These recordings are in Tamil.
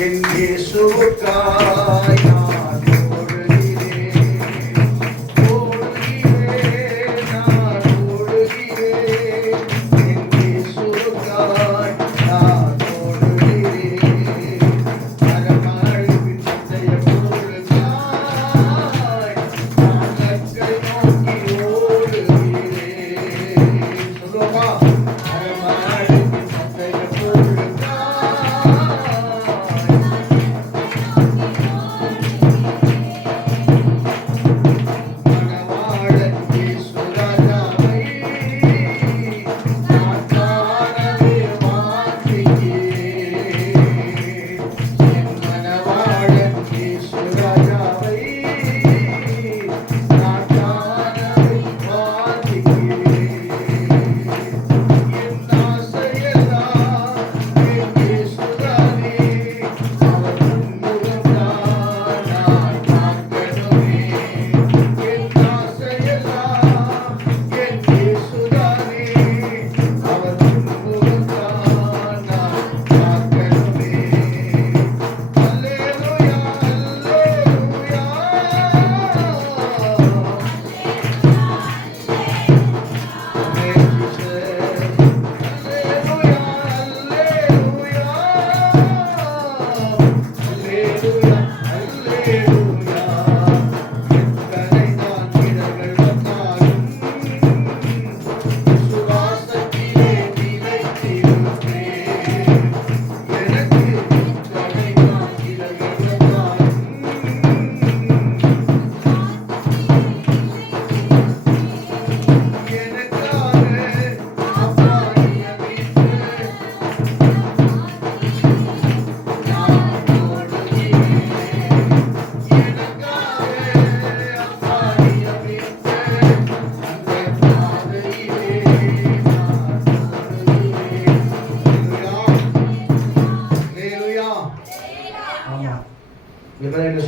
என் இயேசுவுக்காய் நான் ஓடுகிறேன், ஓடுகிறேன், நான் ஓடுகிறேன். என் இயேசுவுக்காய் நான் ஓடுகிறேன். மரமழைப்பின் சந்தைய பொருளுக்காய் நான் லக்கை நோக்கி ஓடுகிறேன். சொல்லுவோமா? மரமழைப்பின் சந்தைய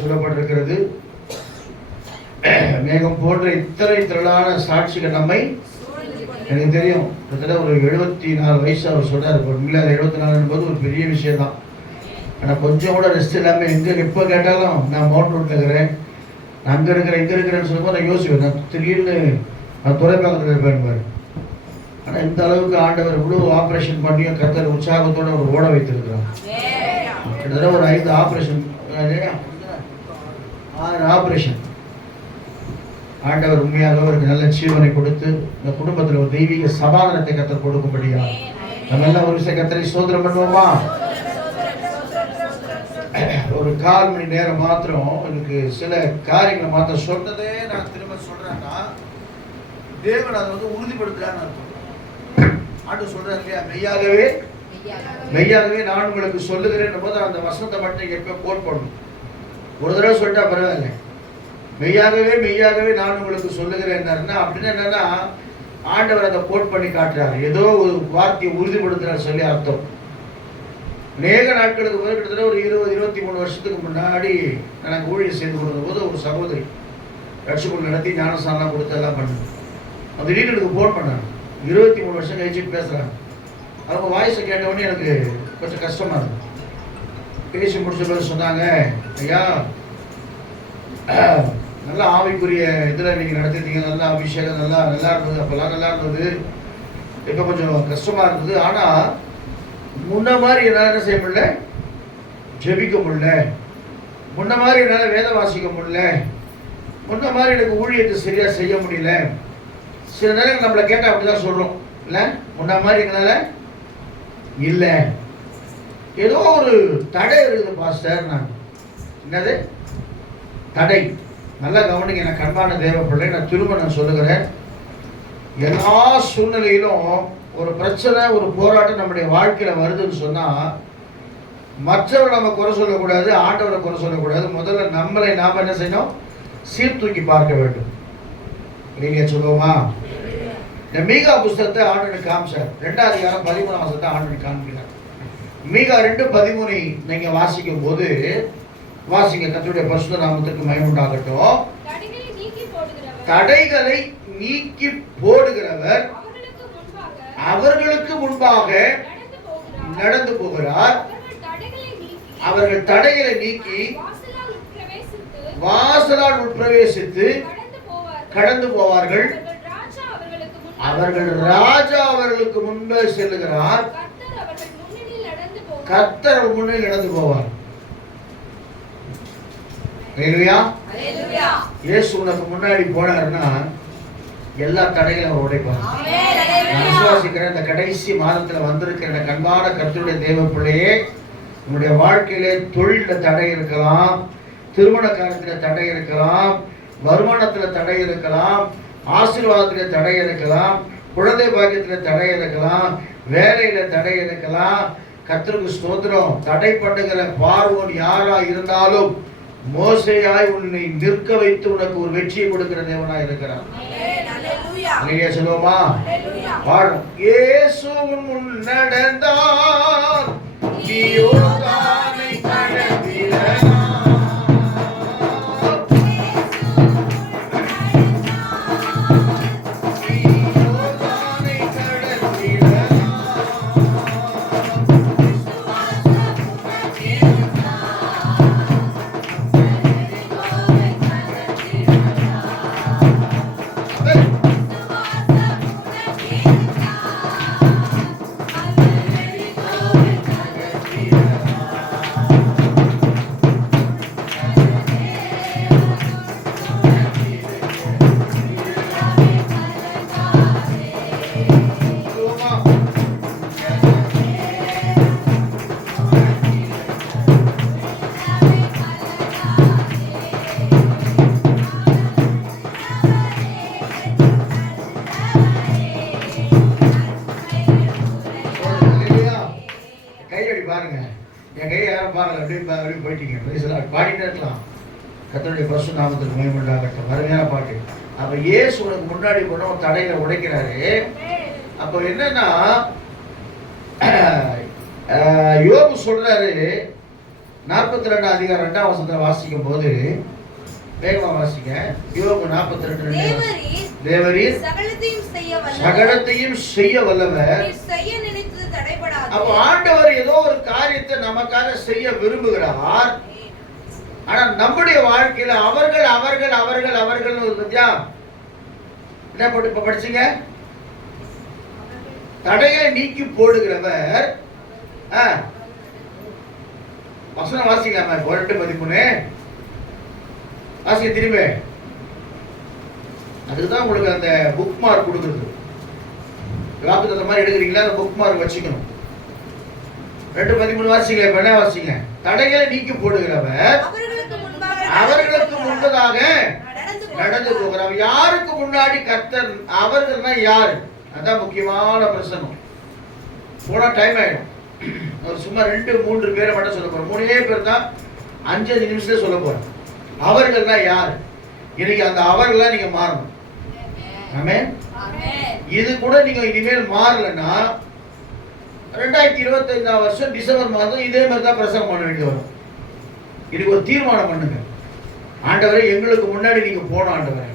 சொல்லப்பட்டிருக்கிறது. மேகம் போன்ற இத்தனை திரளான சாட்சிகள் நம்மை, எனக்கு தெரியும் கிட்டத்தட்ட ஒரு 74 வயசு அவர் சொல்றாரு. உண்மையில 74 என்பது ஒரு பெரிய விஷயம் தான். ஆனால் கொஞ்சம் கூட ரெஸ்ட் இல்லாமல் எங்கே எப்போ கேட்டாலும் நான் மோட்டர் ரோட்டில் இருக்கிறேன், நான் அங்கே இருக்கிறேன் இங்கே இருக்கிறேன்னு சொல்லும்போது நான் யோசிப்பேன், நான் திடீர்னு நான் துறைப்பாக்கத்தில் இருப்பேன். ஆனால் இந்த அளவுக்கு ஆண்டவர் இவ்வளோ ஆப்ரேஷன் பண்ணியும் கர்த்தர் உற்சாகத்தோடு அவர் ஓட வைத்திருக்கிறார். கிட்டத்தட்ட ஒரு 5 ஆப்ரேஷன், 6 ஆப்ரேஷன். ஆண்டவர் உண்மையாக அவருக்கு நல்ல ஜீவனை கொடுத்து இந்த குடும்பத்தில் ஒரு தெய்வீக சமாதானத்தை கர்த்தர் கொடுக்கும்படியா நம்ம எல்லாம் ஒரு விஷயம் கர்த்தரை ஸ்தோத்திரம் பண்ணுவோமா? ஒரு 1/4 மணி நேரம் மாத்திரம் எனக்கு சில காரியங்களை மாத்திரம் சொன்னதே நான் திரும்ப சொல்றேன்னா தேவன் அதை வந்து உறுதிப்படுத்துறான்னு அர்த்தம். ஆண்டு சொல்றாரு இல்லையா, மெய்யாகவே நான் உங்களுக்கு சொல்லுகிறேன் போது அந்த வசனத்தை மட்டும் எப்ப கோட் பண்ணணும். ஒரு தடவை சொல்லிட்டா பரவாயில்ல. மெய்யாகவே நான் உங்களுக்கு சொல்லுகிறேன் அப்படின்னு என்னன்னா ஆண்டவர் அதை கோட் பண்ணி காட்டுறாரு, ஏதோ ஒரு வார்த்தையை உறுதிப்படுத்துறாரு சொல்லி அர்த்தம். அநேக நாட்களுக்கு முதல் கிட்டத்தட்ட ஒரு 20-23 வருஷத்துக்கு முன்னாடி எனக்கு ஊழியர் செய்து கொடுத்த போது ஒரு சகோதரி ரட்சிப்புகள் நடத்தி ஞானஸ்தானம் கொடுத்து எல்லாம் பண்ணுது. அந்த திடீர்னு எனக்கு ஃபோன் பண்ணாங்க. 23 வருஷம் கழிச்சுட்டு பேசுகிறாங்க. அவங்க வாய்ஸை கேட்டவுடனே எனக்கு கொஞ்சம் கஷ்டமாக இருக்கும். பேசி முடிச்ச பிறகு சொன்னாங்க, ஐயா நல்லா ஆவிக்குரிய இதில் நீங்கள் நடத்திருந்தீங்க, நல்லா அபிஷேகம் நல்லா இருந்தது, அப்போல்லாம் நல்லா இருந்தது, இப்போ கொஞ்சம் கஷ்டமாக இருந்தது. ஆனால் முன்ன மாதிரி என்னால் என்ன செய்ய முடியல, ஜெபிக்க முடியல, முன்ன மாதிரி என்னால் வேத வாசிக்க முடியல, முன்ன மாதிரி எனக்கு ஊழியத்தை சரியாக செய்ய முடியல. சில நேரங்கள் நம்மளை கேட்டால் அப்படி தான் சொல்கிறோம், இல்லை முன்ன மாதிரி எங்களால் இல்லை, ஏதோ ஒரு தடை இருக்குது பாஸ்டர். நான் என்னது தடை? நல்லா கவனிங்க, எனக்கு அன்பான தேவப்பிள்ளை, நான் திரும்ப நான் சொல்லுகிறேன், எல்லா சூழ்நிலையிலும் ஒரு பிரச்சனை ஒரு போராட்டம் நம்முடைய வாழ்க்கையில் வருதுன்னு சொன்னால் மற்றவரை நம்ம குறை சொல்லக்கூடாது, ஆண்டவரை குறை சொல்லக்கூடாது. முதல்ல நம்மளை நாம் என்ன செய்யணும், சீர்தூக்கி பார்க்க வேண்டும். இல்லைங்க சொல்லுவோமா? இந்த மீகா புஸ்தகத்தை ஆண்டவனுக்கு காமிச்சார். 2ஆம் அதிகாரம் 13ஆம் வசனத்தை ஆண்டவனுக்கு காண்பிக்கிறார். மீகா 2:13 நீங்க வாசிக்கும் போது வாசிங்க, கர்த்தருடைய பரிசுத்த நாமத்திற்கு மகிமை உண்டாகட்டும். தடைகளை நீக்கி போடுகிறவர் அவர்களுக்கு முன்பாக நடந்து போகிறார். அவர்கள் தடைகளை நீக்கி வாசலால் உட்பிரவேசித்து கடந்து போவார்கள். அவர்கள் ராஜா அவர்களுக்கு முன்பே செல்லுகிறார். கர்த்தர் முன்னில் நடந்து போவார். ஹல்லேலூயா. இயேசு உனக்கு முன்னாடி போனார்னா எல்லா தடைகளும் உடைப்பார். நான் விசுவாசிக்கிறேன், இந்த கடைசி மாதத்துல வந்திருக்கிற இந்த கண்பான கர்த்தருடைய தேவ பிள்ளையே, உன்னுடைய வாழ்க்கையிலே தொழில தடை இருக்கலாம், திருமண காலத்துல தடை இருக்கலாம், வருமானத்துல தடை இருக்கலாம், ஆசீர்வாதத்துல தடை இருக்கலாம், குழந்தை பாக்கியத்துல தடை இருக்கலாம், வேலையில தடை இருக்கலாம். கர்த்தருக்கு ஸ்தோத்திரம். தடை பண்ணுகிற பார்வோன் யாரா இருந்தாலும் மோசேயாய் உன்னை நிற்க வைத்து உனக்கு ஒரு வெற்றியை கொடுக்கிற தேவனாய் இருக்கிறார். அல்லேலூயா சொல்லுவோமா? பாடும். இயேசு முன் நடந்தார், நீ யோர்தானை கடந்திடலாம். பாருங்க, என் கையை யாரும் பாருங்க, அப்படியே போயிட்டீங்க. பாடிட்டே இருக்கலாம். கர்த்தருடைய பரிசுத்த நாமத்துக்கு மகிமை உண்டாகட்டும். அருமையான பாட்டு. அப்ப இயேசு உனக்கு முன்னாடி போன ஒரு தடையில உடைக்கிறாரு. அப்ப என்னன்னா, யோபு சொல்றாரு 42 அதிகாரம் 2ஆம் வசனத்தை வாசிக்கும் போது, வேகமா வாசிங்க. யோபு 42:2. தேவரீர் சகலத்தையும் செய்ய வல்லவர். அப்ப ஆண்டவர் ஏதோ ஒரு காரியத்தை நமக்காக செய்ய விரும்புகிறார். ஆனா நம்முடைய வாழ்க்கையில அவர்கள் அவர்கள் அவர்கள் அவர்கள் ஒரு பத்தியா என்ன போட்டு இப்ப படிச்சீங்க? தடையை நீக்கி போடுகிறவர். வசனம் வாசிக்கலாமா? 2:13 வாசிக்க திரும்ப. அதுக்குதான் உங்களுக்கு அந்த புக் மார்க் கொடுக்குறது. வாக்குத்தத்தம் மாதிரி எடுக்கிறீங்களா? அந்த புக் மார்க் வச்சுக்கணும். 2:13 வாசிங்க. இப்ப என்ன வாசிங்க? தடைகளை நீக்கி போடுகிறவர் அவர்களுக்கு முன்பதாக நடந்து போகிறார். யாருக்கு முன்னாடி கர்த்தர்? அவர்கள்னா யாரு? அதான் முக்கியமான பிரச்சனை. போனா டைம் ஆயிடும். ஒரு சும்மா 2-3 பேரை மட்டும் சொல்ல போறோம். 3 பேர் தான் 5 நிமிஷத்துல சொல்ல போறேன். அவர்கள்னா யாரு? இன்னைக்கு அந்த அவர்கள்லாம் நீங்க மாறணும். ஆமென். இது கூட நீங்க இனிமேல் மாறலன்னா 2025 வருஷம் டிசம்பர் மாதம் இதே மாதிரி தான் பிரசங்கம் பண்ண வேண்டி வரும். இதுக்கு ஒரு தீர்மானம் பண்ணுங்க. ஆண்டவரே, எங்களுக்கு முன்னாடி நீங்க போன ஆண்டவரே,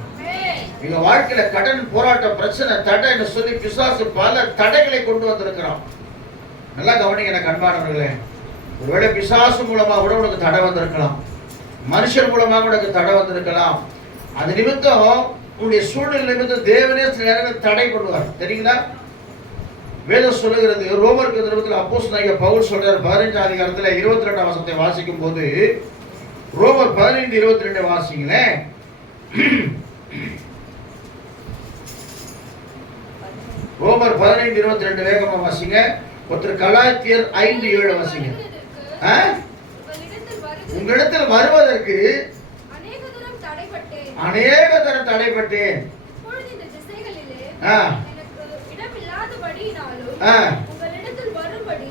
எங்க வாழ்க்கையில கடன், போராட்டம், பிரச்சனை, தடைன்னு சொல்லி பிசாசு பல தடைகளை கொண்டு வந்திருக்கிறான். நல்லா கவனிங்க எனக்கு அன்பானவர்களே. ஒருவேளை பிசாசு மூலமா கூட உனக்கு தடை வந்திருக்கலாம், மனுஷன் மூலமா உனக்கு தடை வந்திருக்கலாம். அது நிமித்தம் உன்னுடைய சூழ்நிலை நிமித்தம் தேவனே சில நேரங்கள் தடை கொண்டுவார். தெரியுங்களா? வேதம் சொல்லுகிறது. ரோமருக்கு நிருபத்தில் அப்போஸ்தலனாகிய பவுல் சொல்றார் 15ஆம் அதிகாரத்தில் 22ஆம் வசனத்தை வாசிக்கும் போது, ரோமர் 15:22 வாசிங்களேன். ரோமர் 15:22 வேகமா வாசிங்க. ஒருத்தர் கலாத்தியர் 5:7 வாசிங்க. உங்களிடத்தில் வருவதற்கு அநேக தரம் தடைப்பட்டேன்.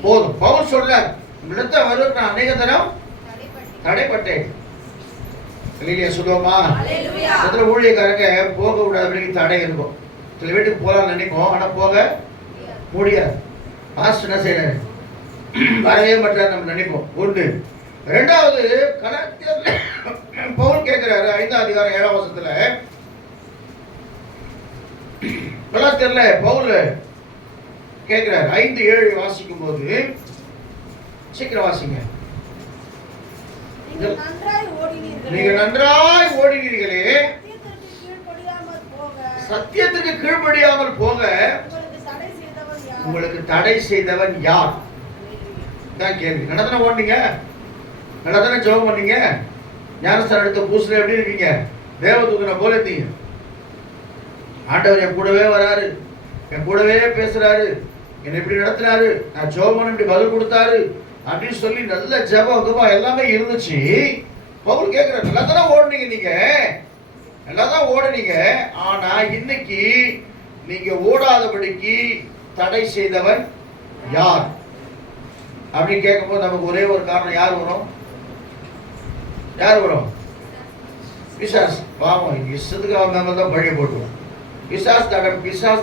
போதும். பவுல் சொல்றார், உங்களிடத்தில் வருவதற்கு நான் அநேக தரம் தடைப்பட்டேன். இல்லையா சொல்லுவோமா? அதுல ஊழியக்காரங்க போக விடாத தடை இருக்கும். சில வீட்டுக்கு போகலாம்னு நினைப்போம், ஆனா போக முடியாது. பாஸ்டர் என்ன செய்யறாரு? வரவே மாட்டார் நம்ம நினைப்போம். ஒன்று. ரெண்டாவது, பவுல் கேட்கிறாரு 5ஆம் அதிகாரம் 7ஆம் வசனத்துல. கலாத்தியர்ல பவுல் கேட்கிறார் 5:7 வாசிக்கும் போது, சீக்கிரம் வாசிங்க. நீங்க நன்றாய் ஓடினீர்களே, சத்தியத்திற்கு கீழ்ப்படியாமல் போக உங்களுக்கு தடை செய்தவன் யார்? தான் கேள்வி. நல்லா தானே ஓடுனீங்க, நல்லா தானே ஜெபம் பண்ணீங்க, ஞானஸ்தானம் எடுத்த புதுசுல எப்படி இருக்கீங்க? தேவதூதனை போல இருந்தீங்க. ஆண்டவர் என் கூடவே வராரு, என் கூடவே பேசுறாரு, என்னை இப்படி நடத்தினாரு, நான் ஜெபம் இப்படி பதில் கொடுத்தாரு அப்படின்னு சொல்லி நல்ல ஜெபம் எல்லாமே இருந்துச்சு. பவுல் கேட்கிறார், நல்லா தானே ஓடுனீங்க, நீங்க நல்லா தான் ஓடுனீங்க, ஆனா இன்னைக்கு நீங்க ஓடாதபடிக்கு தடை செய்தவன் யார் அப்படின்னு கேட்கும்போது நமக்கு ஒரே ஒரு காரணம் யார் வரும்? யார் வரும்? பிசாஸ். பாவம், இஷ்டத்துக்கு அவன் மேல தான் பழிய போட்டுவோம். பிசாஸ்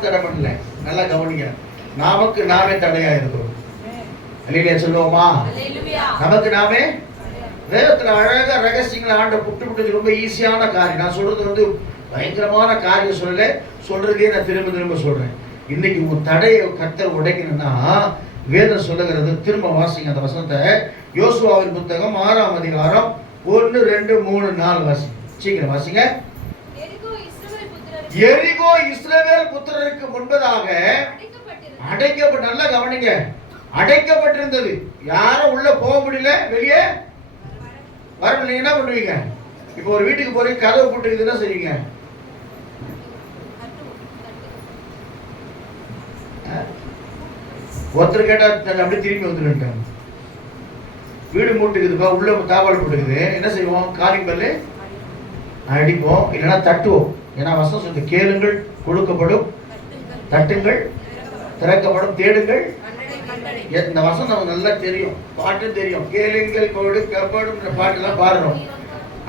தடை பண்ணல. நல்லா கவனிங்க, நமக்கு நாமே தடையா இருக்கிறோம். அல்லேலூயா சொல்லுவோமா? நமக்கு நாமே. வேதத்துல அழகா ரகசியங்களை ஆண்ட புட்டு ரொம்ப ஈஸியான காரியம். நான் சொல்றது பயங்கரமான காரியம் சொல்லல, சொல்றதே நான் திரும்ப சொல்றேன். இன்னைக்கு உங்க தடையை கர்த்தர் உடைக்கணும்னா வேதம் சொல்லுகிறது. திரும்ப வாசிங்க அந்த வசனத்தை. யோசுவாவின் புத்தகம் 6ஆம் அதிகாரம் 1, 2, 3, 4 வாசிங்க. சீக்கிரம் வாசிங்க. எரிகோ இஸ்ரவேல் புத்திரருக்கு முன்பதாக அடைக்கப்பட்டு, நல்லா கவனிங்க, அடைக்கப்பட்டிருந்தது. யாரும் உள்ள போக முடியல, வெளியே வர முடியல. என்ன பண்ணுவீங்க? இப்போ ஒரு வீட்டுக்கு போறீங்க, கதவு போட்டுக்குதுன்னா செய்வீங்க. ஒருத்தர் கேட்டா அப்படி திரும்பி வந்துருட்டாங்க. வீடு மூட்டுக்குதுப்பா, உள்ள தாப்பால் போட்டுக்குது, என்ன செய்வோம்? காலிங் பல்லு அடிப்போம், இல்லைன்னா தட்டுவோம். ஏன்னா வசனம் சொல்லு, கேளுங்கள் கொடுக்கப்படும், தட்டுங்கள் திறக்கப்படும், தேடுங்கள். இந்த வசனம் நமக்கு நல்லா தெரியும், பாட்டு தெரியும். கேளுங்கள் கொடுக்கப்படும் பாட்டுலாம் பாடுறோம்.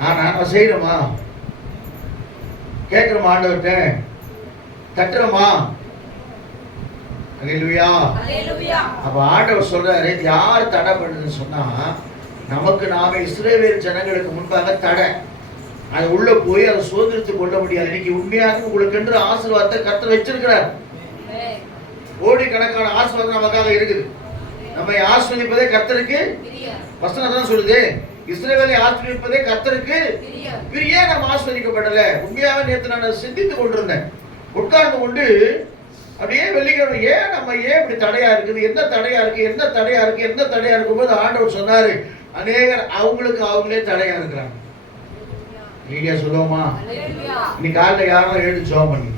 ஆனா நம்ம செய்யறோமா? கேட்கிறோமா? ஆண்டவர்கிட்ட தட்டுறோமா? அல்லேலூயா. அப்ப ஆண்டவர் சொல்றாரு, யார் தடை பண்ணுதுன்னு சொன்னா நமக்கு நாம இஸ்ரவேல் ஜனங்களுக்கு முன்பாக தடை. அது உள்ள போய் அதை சுதந்திரத்து கொள்ள முடியாது. இன்னைக்கு உண்மையாக உங்களுக்கு என்று ஆசீர்வாதத்தை கர்த்தர் வச்சிருக்கிறார். கோடிக்கணக்கான ஆசீர்வாதம் நமக்காக இருக்குது. நம்மை ஆசீர்வதிப்பதே கர்த்தருக்கு வசனம் தான் சொல்லுது. இஸ்ரவேலை ஆசீர்வதிப்பதே கர்த்தருக்கு பிரிய. நம்ம ஆசீர்வதிக்கப்படல. உண்மையாக நேற்று நான் சிந்தித்துக் கொண்டிருந்தேன், உட்கார்ந்து கொண்டு அப்படியே வெள்ளிக்கிழமை நம்ம ஏன் இப்படி தடையா இருக்குது, என்ன தடையா இருக்கும்போது ஆண்டவர் சொன்னாரு, அநேகர் அவங்களே தடையா இருக்கிறாங்க. நீங்க சொல்லுவோமா? இன்னைக்கு காலையில் யாரும் எழுந்து ஜெபம் பண்ணி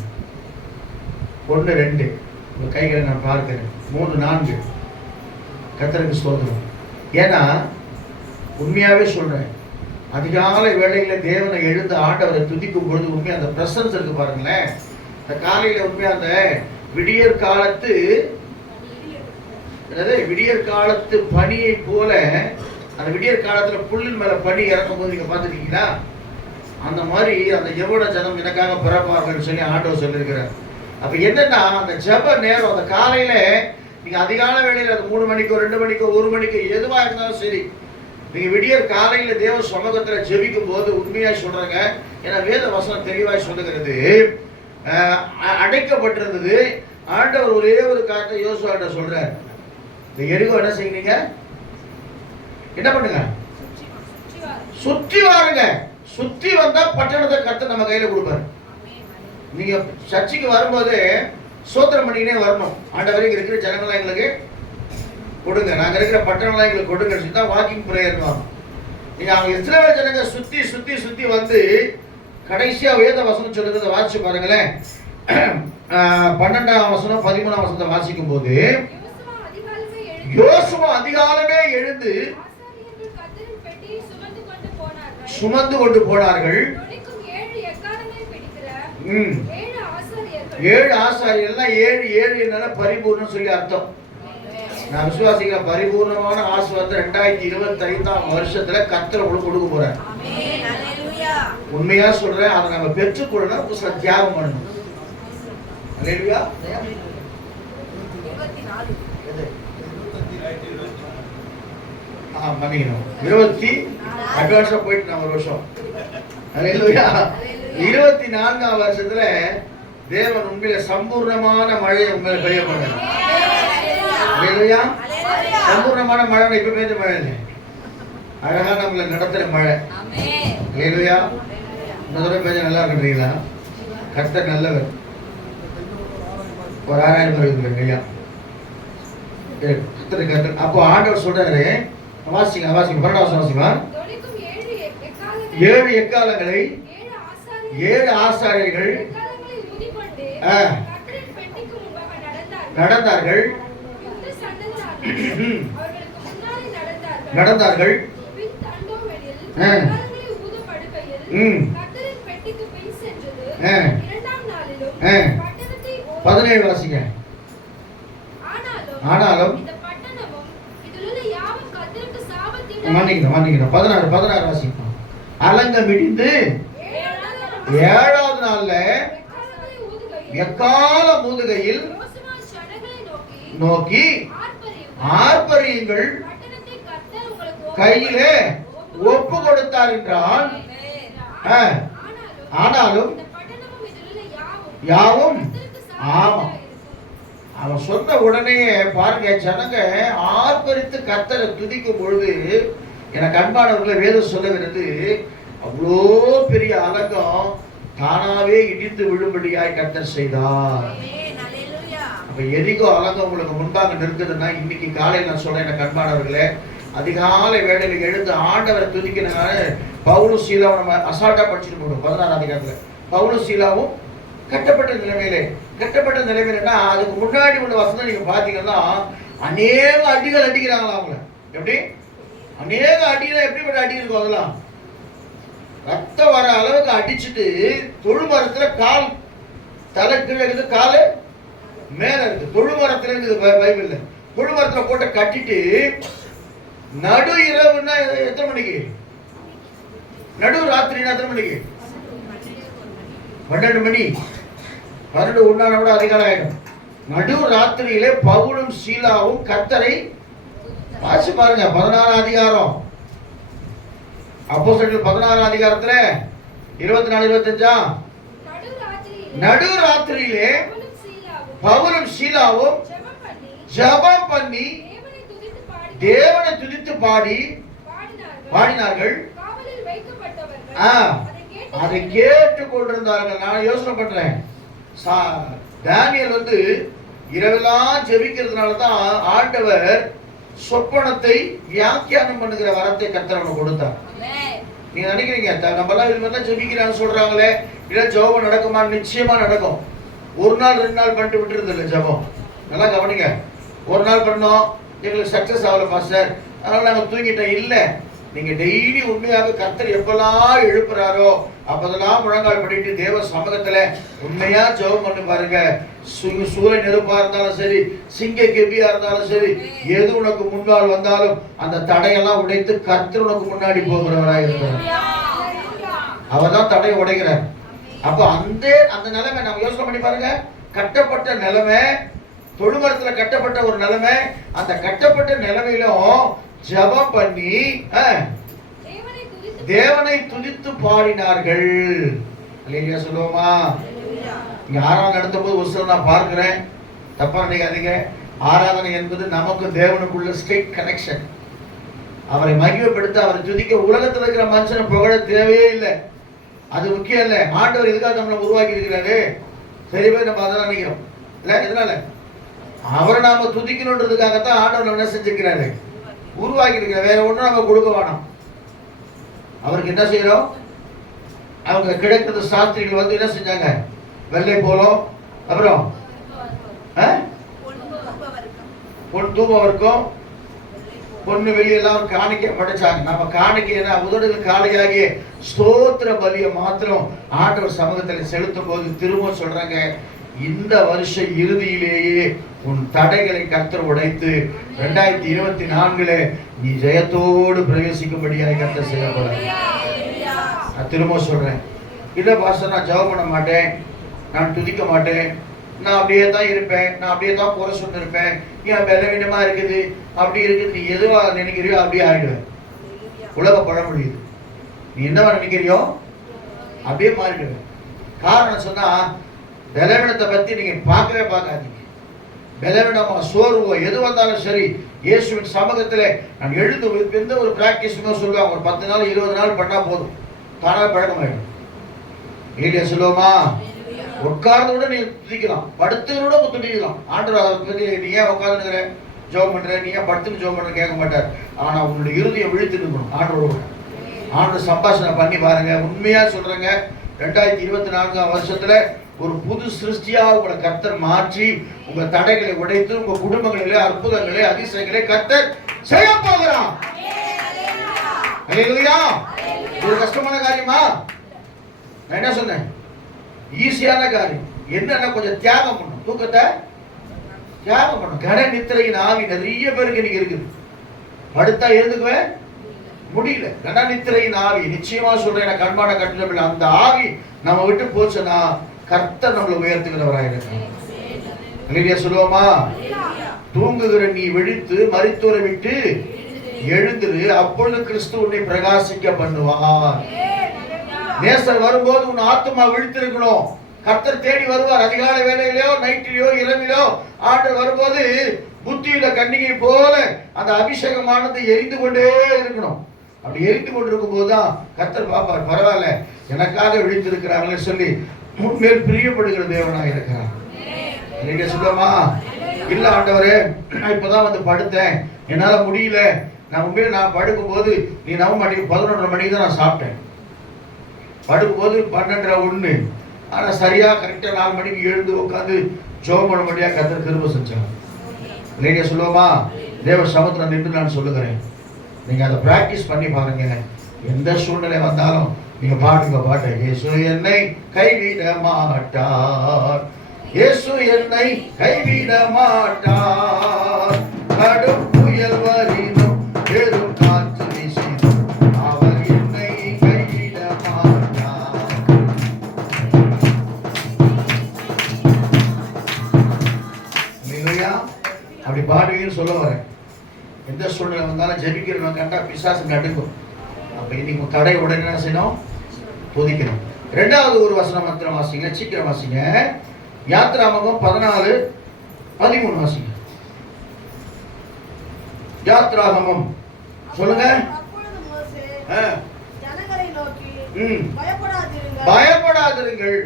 1, 2 உங்க கைகளை நான் பார்க்கிறேன், 3, 4 கர்த்தருக்கு ஸ்தோத்திரம். ஏன்னா உண்மையாவே சொல்றேன், அதிகாலை வேளையில தேவனை எழுந்து ஆண்டவரை துதிக்கும் பொழுது உண்மையா அந்த பிரசன்ஸ் இருக்கு பாருங்களேன். இந்த காலையில உண்மையா அந்த விடியற் காலத்து பனியை போல, அந்த விடியற் காலத்துல புல்லின் மேல பனி இறக்கும் போது நீங்க பாத்துருக்கீங்களா? அந்த மாதிரி அந்த எவ்வளோ ஜனம் எனக்காக பிறப்பார்கள் சொல்லி ஆண்டவர் சொல்லியிருக்கிறார். அப்ப என்னன்னா அந்த ஜெப நேரம், அந்த காலையில நீங்க அதிகால வேளையில அது 3 மணிக்கோ 2 மணிக்கோ 1 மணிக்கோ எதுவா இருந்தாலும் சரி, நீங்க விடியற் காலையில தேவ சமூகத்துல ஜெபிக்கும் போது உண்மையா சொல்றாங்க. ஏன்னா வேத வசனம் தெளிவாய் சொல்லுகிறது, அடைக்கப்பட்டிருந்தது. ஆண்டவர் ஒரே ஒரு காரியத்தை யோசுவாட்ட சொல்றார், இந்த எரிகோ என்ன செய்யுங்க, என்ன பண்ணுங்க, சுற்றி வாருங்க. சுற்றி வந்தா பட்டணத்தை கர்த்தர் நம்ம கையில கொடுப்பாரு. நீங்க சர்ச்சைக்கு வரும்போது சோத்திரம் பண்ணினே வரணும். ஆண்டவரே இங்க இருக்கிற ஜனங்களா எங்களுக்கு கொடுங்க, நாங்க இருக்கிற பட்டணங்களா எங்களுக்கு கொடுங்க தான் வாக்கிங் பிரேயர் வாங்க. நீங்க அவங்க இஸ்ரவேல் ஜனங்க சுத்தி வந்து கடைசியா வேத வசனம் சொல்லுறத வாசிச்சு பாருங்களேன். 12ஆம் வசனம் 13ஆம் வசனத்தை வாசிக்கும் போது, யோசுவா அதிகாலமே எழுந்து சுமந்து கொண்டு போனார்கள். 7 ஆசாரியர்கள் 7 என்னால பரிபூர்ணம் சொல்லி அர்த்தம். நான் விசுவாசிக்கிற பரிபூர்ணமான ஆசீர்வாதத்தை 2025ஆம் வருஷத்துல கர்த்தர் உங்களுக்கு கொடுக்க போறேன். உண்மையா சொல்றேன், அதை நம்ம பெற்றுக்கொள்ளணும், புதுசா தியாகம் பண்ணணும். அல்லேலூயா. மன்னிக்கணும், 20 அட்வான்ஸா போயிட்டு நான் ஒரு வருஷம். அல்லேலூயா. 24ஆம் வருஷத்துல தேவன் உண்மையில சம்பூர்ணமான மழையை உங்களை பெய்ய போறார். அல்லேலூயா. சம்பூர்ணமான மழை இப்ப பெய்த மழை இல்லை. அழகா நம்மளை நடத்துற மழை. ஹல்லேலூயா. இன்னொரு பேஜ் நல்லா இருக்குறீங்களா? கர்த்தர் நல்லவர். ஒரு 6000 பேர் இருக்குங்க ஐயா. கர்த்தர் அப்போ ஆண்டவர் சொல்றாரு, வாசிங்க 12 வாசிங்க. 7 எக்காலங்களை 7 ஆசாரியர்கள் நடந்தார்கள். வாசிங்க. ஆனாலும் 16 வாசிங்க. அலங்க மிடிந்து 7வது நாள்ல எக்கால மூதுகையில் நோக்கி ஆர்ப்பரியுங்கள், கையிலே ஒப்பு கொடுத்தார் என்றால், ஆனாலும் யாவும் ஆமா. அவன் சொன்ன உடனே பாருங்க, ஜனங்க ஆர்ப்பரித்து கர்த்தரை துதிக்கும் பொழுது எனக்கு அன்பானவர்களை வேதம் சொல்லுகிறது, அவ்வளோ பெரிய அலங்கம் தானாவே இடிந்து விழும்படியாய் கர்த்தர் செய்தார். அப்ப எரிகோ அலங்கம் உங்களுக்கு முன்பாக நிற்குதுன்னா, இன்னைக்கு காலையில் நான் சொல்றேன் எனக்கு அன்பானவர்களே, அதிகாலை வேளையில் எழுந்து ஆண்டவரை துதிக்கிறதுனால பவுலும் சீலாவும் நம்ம அசால்ட்டா படிச்சுட்டு போகணும். 16 அதிகாரத்துல பவுலும் சீலாவும் கட்டப்பட்ட நிலைமையிலன்னா, அதுக்கு முன்னாடி உள்ள வசனம் நீங்க பாத்தீங்கன்னா, அநேக அடிகள் அடிக்கிறாங்களா அவங்கள. எப்படி அநேக அடிகள், எப்படிப்பட்ட அடி இருக்கும் அதெல்லாம், ரத்தம் வர அளவுக்கு அடிச்சுட்டு, தொழுமரத்துல கால் தலை கீழே இருக்குது, காலு மேல இருக்கு. தொழுமரத்துல இருக்குது பைபிள்ல. தொழுமரத்துல போட்டு கட்டிட்டு, நடு இரவுன்னா எத்தனை மணிக்கு? நடு ராத்திரினா எத்தனை மணிக்கு? 12 மணி. 12 1 கூட அதிகாரம் ஆயிடும். நடு ராத்திரியிலே பவுலும் சீலாவும் கர்த்தரை வாசி பாருங்க. 16 அதிகாரம் அப்போஸ்தலர்கள் 16 அதிகாரத்துல 24 25 நடு ராத்திரியிலே பவுலும் சீலாவும் ஜெபம் பண்ணி தேவனை துதித்து பாடினார்கள். அதை கேட்டு கொண்டிருந்தார்கள். நான் யோசனை பண்றேன், தானியேல் இரவெல்லாம் ஜெபிக்கிறதுனாலதான் ஆண்டவர் சொப்பனத்தை வியாக்கியானம் பண்ணுகிற வரத்தை கர்த்தர் அவனுக்கு கொடுத்தார். நீங்க நினைக்கிறீங்க நம்ம எல்லாம் இது மாதிரிலாம் ஜெபிக்கிறான்னு சொல்றாங்களே, இல்ல ஜெபம் நடக்குமா? நிச்சயமா நடக்கும். 1 நாள் 2 நாள் பண்ணிட்டு விட்டுறது இல்லை ஜெபம். நல்லா கவனிங்க. 1 நாள் பண்ணோம், எங்களுக்கு சக்சஸ் ஆகல பாஸ்டர், அதனால நாங்க தூங்கிட்டோம். இல்ல, நீங்க டெய்லி உண்மையாக கர்த்தர் எப்பெல்லாம் எழுப்புறாரோ அப்பதெல்லாம் முழங்கால் பண்ணிட்டு தேவ சமூகத்துல உண்மையா ஜெபம் பண்ணி பாருங்க. சூரிய நெருப்பா இருந்தாலும் சரி, சிங்க கெபியா இருந்தாலும் சரி, எது உனக்கு முன்னால் வந்தாலும் அந்த தடையெல்லாம் உடைத்து கர்த்தர் உனக்கு முன்னாடி போகிறவராக இருக்கிறார். அவர்தான் தடையை உடைக்கிறார். அப்ப அந்த நிலைமை நம்ம யோசனை பண்ணி பாருங்க. கட்டப்பட்ட நிலைமை, தொழுமரத்துல கட்டப்பட்ட ஒரு நிலைமை, அந்த கட்டப்பட்ட நிலைமையிலும் ஜெபம் பண்ணி தேவனை துதித்து பாடினார்கள். அல்லேலூயா சொல்லுவோமா? இங்க ஆராதனை நடத்தும் போது ஒரு சில நான் பார்க்கிறேன், தப்பா நினைக்காதீங்க. ஆராதனை என்பது நமக்கு தேவனுக்குள்ள ஸ்ட்ரெயிட் கனெக்ஷன். அவரை மகிமைப்படுத்த, அவரை துதிக்க உலகத்தில் இருக்கிற மனுஷனை புகழ தேவையே இல்லை. அது முக்கியம் இல்லை. ஆண்டவர் இதுக்காக நம்மளை உருவாக்கி இருக்கிறாரு. சரி போய் நம்ம அதெல்லாம் நினைக்கிறோம் இல்ல. எதனால? அவரை நாம துதிக்கணுன்றதுக்காகத்தான் ஆண்டவர் என்ன செஞ்சிருக்கிறாரு, உருவாக்கி இருக்கிறார். வேற ஒன்றும் நம்ம கொடுக்க வேணாம். அவருக்கு என்ன செய்யறோம்? அவங்க கிடைக்கிறது சாஸ்திரிகள் என்ன செஞ்சாங்க? வெள்ளை போலும், அப்புறம் பொன் தூபம் இருக்கும், பொண்ணு வெளியெல்லாம் காணிக்கை படைச்சாங்க. நம்ம காணிக்கைன்னா உதடுகள் காலையாகிய ஸ்தோத்திர பலியை மாத்திரம் ஆண்டவர் சமூகத்தில் செலுத்தும் போது திரும்ப சொல்றாங்க, இந்த வருஷ இறுதியிலேயே உன் தடைகளை கர்த்தர் உடைத்து 2024 நீ ஜெயத்தோடு பிரவேசிக்கும்படியாக கர்த்தர் செய்ய போறாங்க. நான் திரும்ப சொல்றேன், இல்ல பாஸ்டர் நான் ஜெபம் பண்ண மாட்டேன், நான் துதிக்க மாட்டேன், நான் அப்படியே தான் இருப்பேன், நான் அப்படியே தான் குறை சொன்னு இருப்பேன், ஏன் பலவீனமா இருக்குது அப்படி இருக்குது, நீ எதுவா நினைக்கிறியோ அப்படியே ஆயிடுவேன். உலக பழமொழி. நீ என்னவா நினைக்கிறியோ அப்படியே மாறிடுவேன். காரணம் சொன்னா, பலவீனத்தை பத்தி நீங்க பார்க்கவே பார்க்காதீங்க. பலவீனமா சோர்வோ எது வந்தாலும் சரி, இயேசுவின் சமூகத்தில் நான் எழுந்து எந்த ஒரு பிராக்டிஸுமே சொல்லுவாங்க, ஒரு 10 நாள் 20 நாள் பண்ணா போதும், தானாக பழக்கமாயிடும். இல்லையா சொல்லுவோமா? உட்கார்ந்து கூட நீ துதிக்கலாம், படுத்து கூட துதிக்கலாம். ஆண்டவர் அதை பற்றி நீ ஏன் உட்காந்துக்கிற ஜெபம் பண்ற, நீ ஏன் படுத்துன்னு ஜெபம் பண்ற கேட்க மாட்டார். ஆனா உன்னுடைய இருதயம் விழித்து இருக்கணும். ஆண்டவர் சம்பாஷணை பண்ணி பாருங்க. உண்மையா சொல்றேங்க, 2024 வருஷத்துல ஒரு புது சிருஷ்டியா உங்களை கர்த்தர் மாற்றி உங்க தடைகளை உடைத்து உங்க குடும்பங்களிலே அற்புதங்களே அதிசயங்களே கர்த்தர் செய்ய போகிறார். அல்லேலூயா. ஒரு கஷ்டமான காரியமா? நான் என்ன சொன்னேன்? ஈஸியான காரியம். என்னன்னா கொஞ்சம் தியாகம் பண்ணும், தூக்கத்தை தியாகம் பண்ணும். கட நித்திரையின் ஆவி நிறைய பேருக்கு இன்னைக்கு இருக்குது. படுத்தா எழுந்துக்குவேன் முடியல. கட நித்திரையின் ஆவி, நிச்சயமா சொல்றேன், கண்பான கட்டிடமில்லை. அந்த ஆவி நம்ம விட்டு போச்சுன்னா கர்த்தர் நம்மளை உயர்த்துகிறவராயிருக்க சொல்லுவோமா? தூங்குகிற நீ விழித்து மரித்தோரை விட்டு எழுந்துரு, அப்பொழுது கிறிஸ்து உன்னை பிரகாசிக்க பண்ணுவார். நேசர் வரும்போது உன் ஆத்மா விழித்திருக்கணும். கர்த்தர் தேடி வருவார். அதிகாலை வேலையிலோ நைட்டிலோ இரவிலோ ஆண்டவர் வரும்போது புத்தியில கன்னிகை போல அந்த அபிஷேகமானது எரிந்து கொண்டே இருக்கணும். அப்படி எரிந்து கொண்டிருக்கும் போதுதான் கர்த்தர் பாப்பார், பரவாயில்ல எனக்காக விழித்திருக்கிறாங்களே சொல்லி உண்மையில் பிரியப்படுகிற தேவனாக இருக்கிறார். நீங்க சொல்லுமா? இல்ல ஆண்டவரே, நான் இப்பதான் வந்து படுத்தேன், என்னால முடியல. நான் உண்மையில நான் படுக்கும் போது நீ நம்ப மாட்டேங்க, 11:30 மணிக்கு தான் நான் சாப்பிட்டேன். படுக்கும் போது 12:01. ஆனா சரியா கரெக்டா 4 மணிக்கு எழுந்து உட்காந்து ஜெபம் பண்ண முடியா கர்த்தர் கிருபை செஞ்சாங்க. நீங்க சொல்லுவோமா? தேவ சமத்துல நின்று நான் சொல்லுகிறேன், நீங்க அதை பிராக்டிஸ் பண்ணி பாருங்க. எந்த சூழ்நிலை வந்தாலும் நீங்க பாடுங்க பாட்டை. இயேசு என்னை கைவிட மாட்டார், இயேசு என்னை கைவிட மாட்டார். கடும் புயல் வரினும் பெரும் காற்று வீசினும் அவர் என்னை கைவிட மாட்டார். இல்லையா? அப்படி பாடுவீங்கன்னு சொல்ல வரேன். எந்த சூழ்நிலை வந்தாலும் ஜெபிக்கிறவங்க கண்டா பிசாசு நடுங்கும். அப்ப இன்னைக்கு தடை உடனே என்ன செய்யணும்? துதிக்கணும். 2வது ஒரு வசனம் மாத்திரம் வாசிங்க, சீக்கிரம் வாசிங்க. யாத்ராகமம் 14:13 வாசிங்க. யாத்ராகமம் சொல்லுங்க. பயப்படாதிருங்கள்,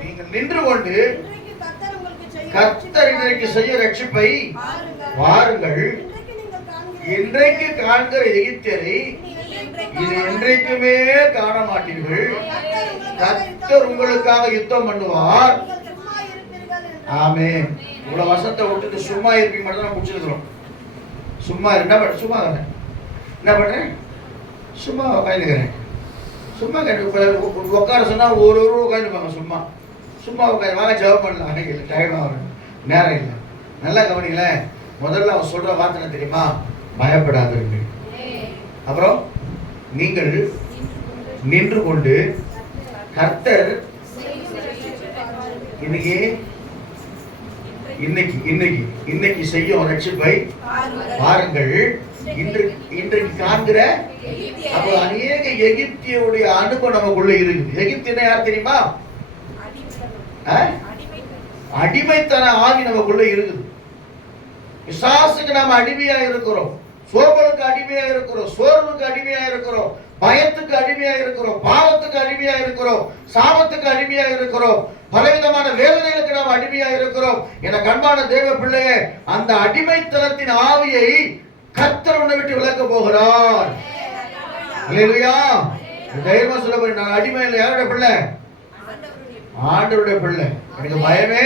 நீங்கள் நின்று கொண்டு கர்த்தர் இன்றைக்கு செய்ய ரட்சிப்பை வாருங்கள். இன்றைக்கு காண்கிற எகிப்தியரை இது என்றைக்குமே காண மாட்டீர்கள். கர்த்தர் உங்களுக்காக யுத்தம் பண்ணுவார். ஆமென். இவ்வளவு வசனத்தை விட்டுட்டு சும்மா இருப்பீங்க மட்டும் தான் முடிச்சிருக்கிறோம். சும்மா என்ன பண்றேன்? சும்மா உட்காந்துக்கிறேன். சும்மா உட்கார சொன்னா ஒரு உட்காந்துப்பாங்க. சும்மா சும்மா உட்காந்து வாங்க ஜெபம் பண்ணலாம். இல்லை, டைம் ஆகணும், நேரம் இல்லை. நல்லா கவனிங்களேன். முதல்ல அவன் சொல்ற வார்த்தை தெரியுமா? பயப்படாதீர்கள். அப்புறம் நீங்கள் நின்று கொண்டு கர்த்தர் இன்னைக்கு செய்யும் ரட்சிப்பை பாருங்கள். இன்றைக்கு காண்கிற அப்ப அநேக எகிப்தியுடைய அனுபவம் நமக்குள்ள இருக்குது. எகிப்தினா யார் தெரியுமா? அடிமைத்தன ஆவி நமக்குள்ள இருக்குது. பிசாசுக்கு நாம அடிமையா இருக்கிறோம், சோம்பலுக்கு அடிமையா இருக்கிறோம், சோர்வுக்கு அடிமையா இருக்கிறோம், பயத்துக்கு அடிமையா இருக்கிறோம், பாவத்துக்கு அடிமையா இருக்கிறோம், சாபத்துக்கு அடிமையா இருக்கிறோம், பலவிதமான வேதனைகளுக்கு நாம் அடிமையா இருக்கிறோம். என கண்பான தேவ பிள்ளையே, அந்த அடிமைத்தனத்தின் ஆவியை கர்த்தர் உன்னை விட்டு விலக்க போகிறார். அல்லேலூயா. தைரியமா சொல்ல போறேன், நான் அடிமை இல்லை. யாருடைய பிள்ளை? ஆண்டவருடைய பிள்ளை. எனக்கு பயமே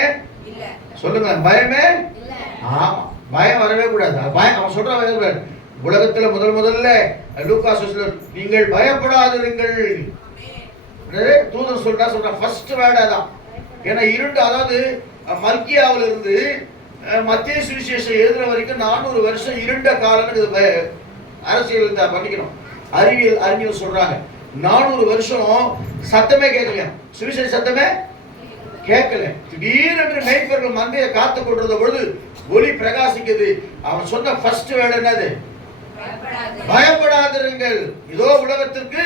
இல்ல. சொல்லுங்க, பயமே இல்ல. ஆமா, பயம் வரவே கூடாது. பயம் அவன் சொல்ற உலகத்துல முதல்ல லூக்கா நீங்கள் பயப்படாதீர்கள். தூதன் சொல்ற ஃபர்ஸ்ட் வேர்ட் அதான். ஏன்னா இருண்டு, அதாவது மல்கியாவில இருந்து மத்திய சுவிசேஷம் எழுதுற வரைக்கும் 400 வருஷம் இருண்ட காலம். அரசியல் பண்ணிக்கணும். அறிவியல் சொல்றாங்க 400 வருஷம் சத்தமே கேட்கலையா, சுவிசேஷ சத்தமே கேட்கல. திடீரென்று மேய்ப்பர்கள் மந்தையை காத்து கொண்டிருந்த பொழுது ஒளி பிரகாசிக்குது. அவன் சொன்ன ஃபர்ஸ்ட் வேர்ட் என்னது? பயப்படாதிருங்கள். இதோ உலகத்திற்கு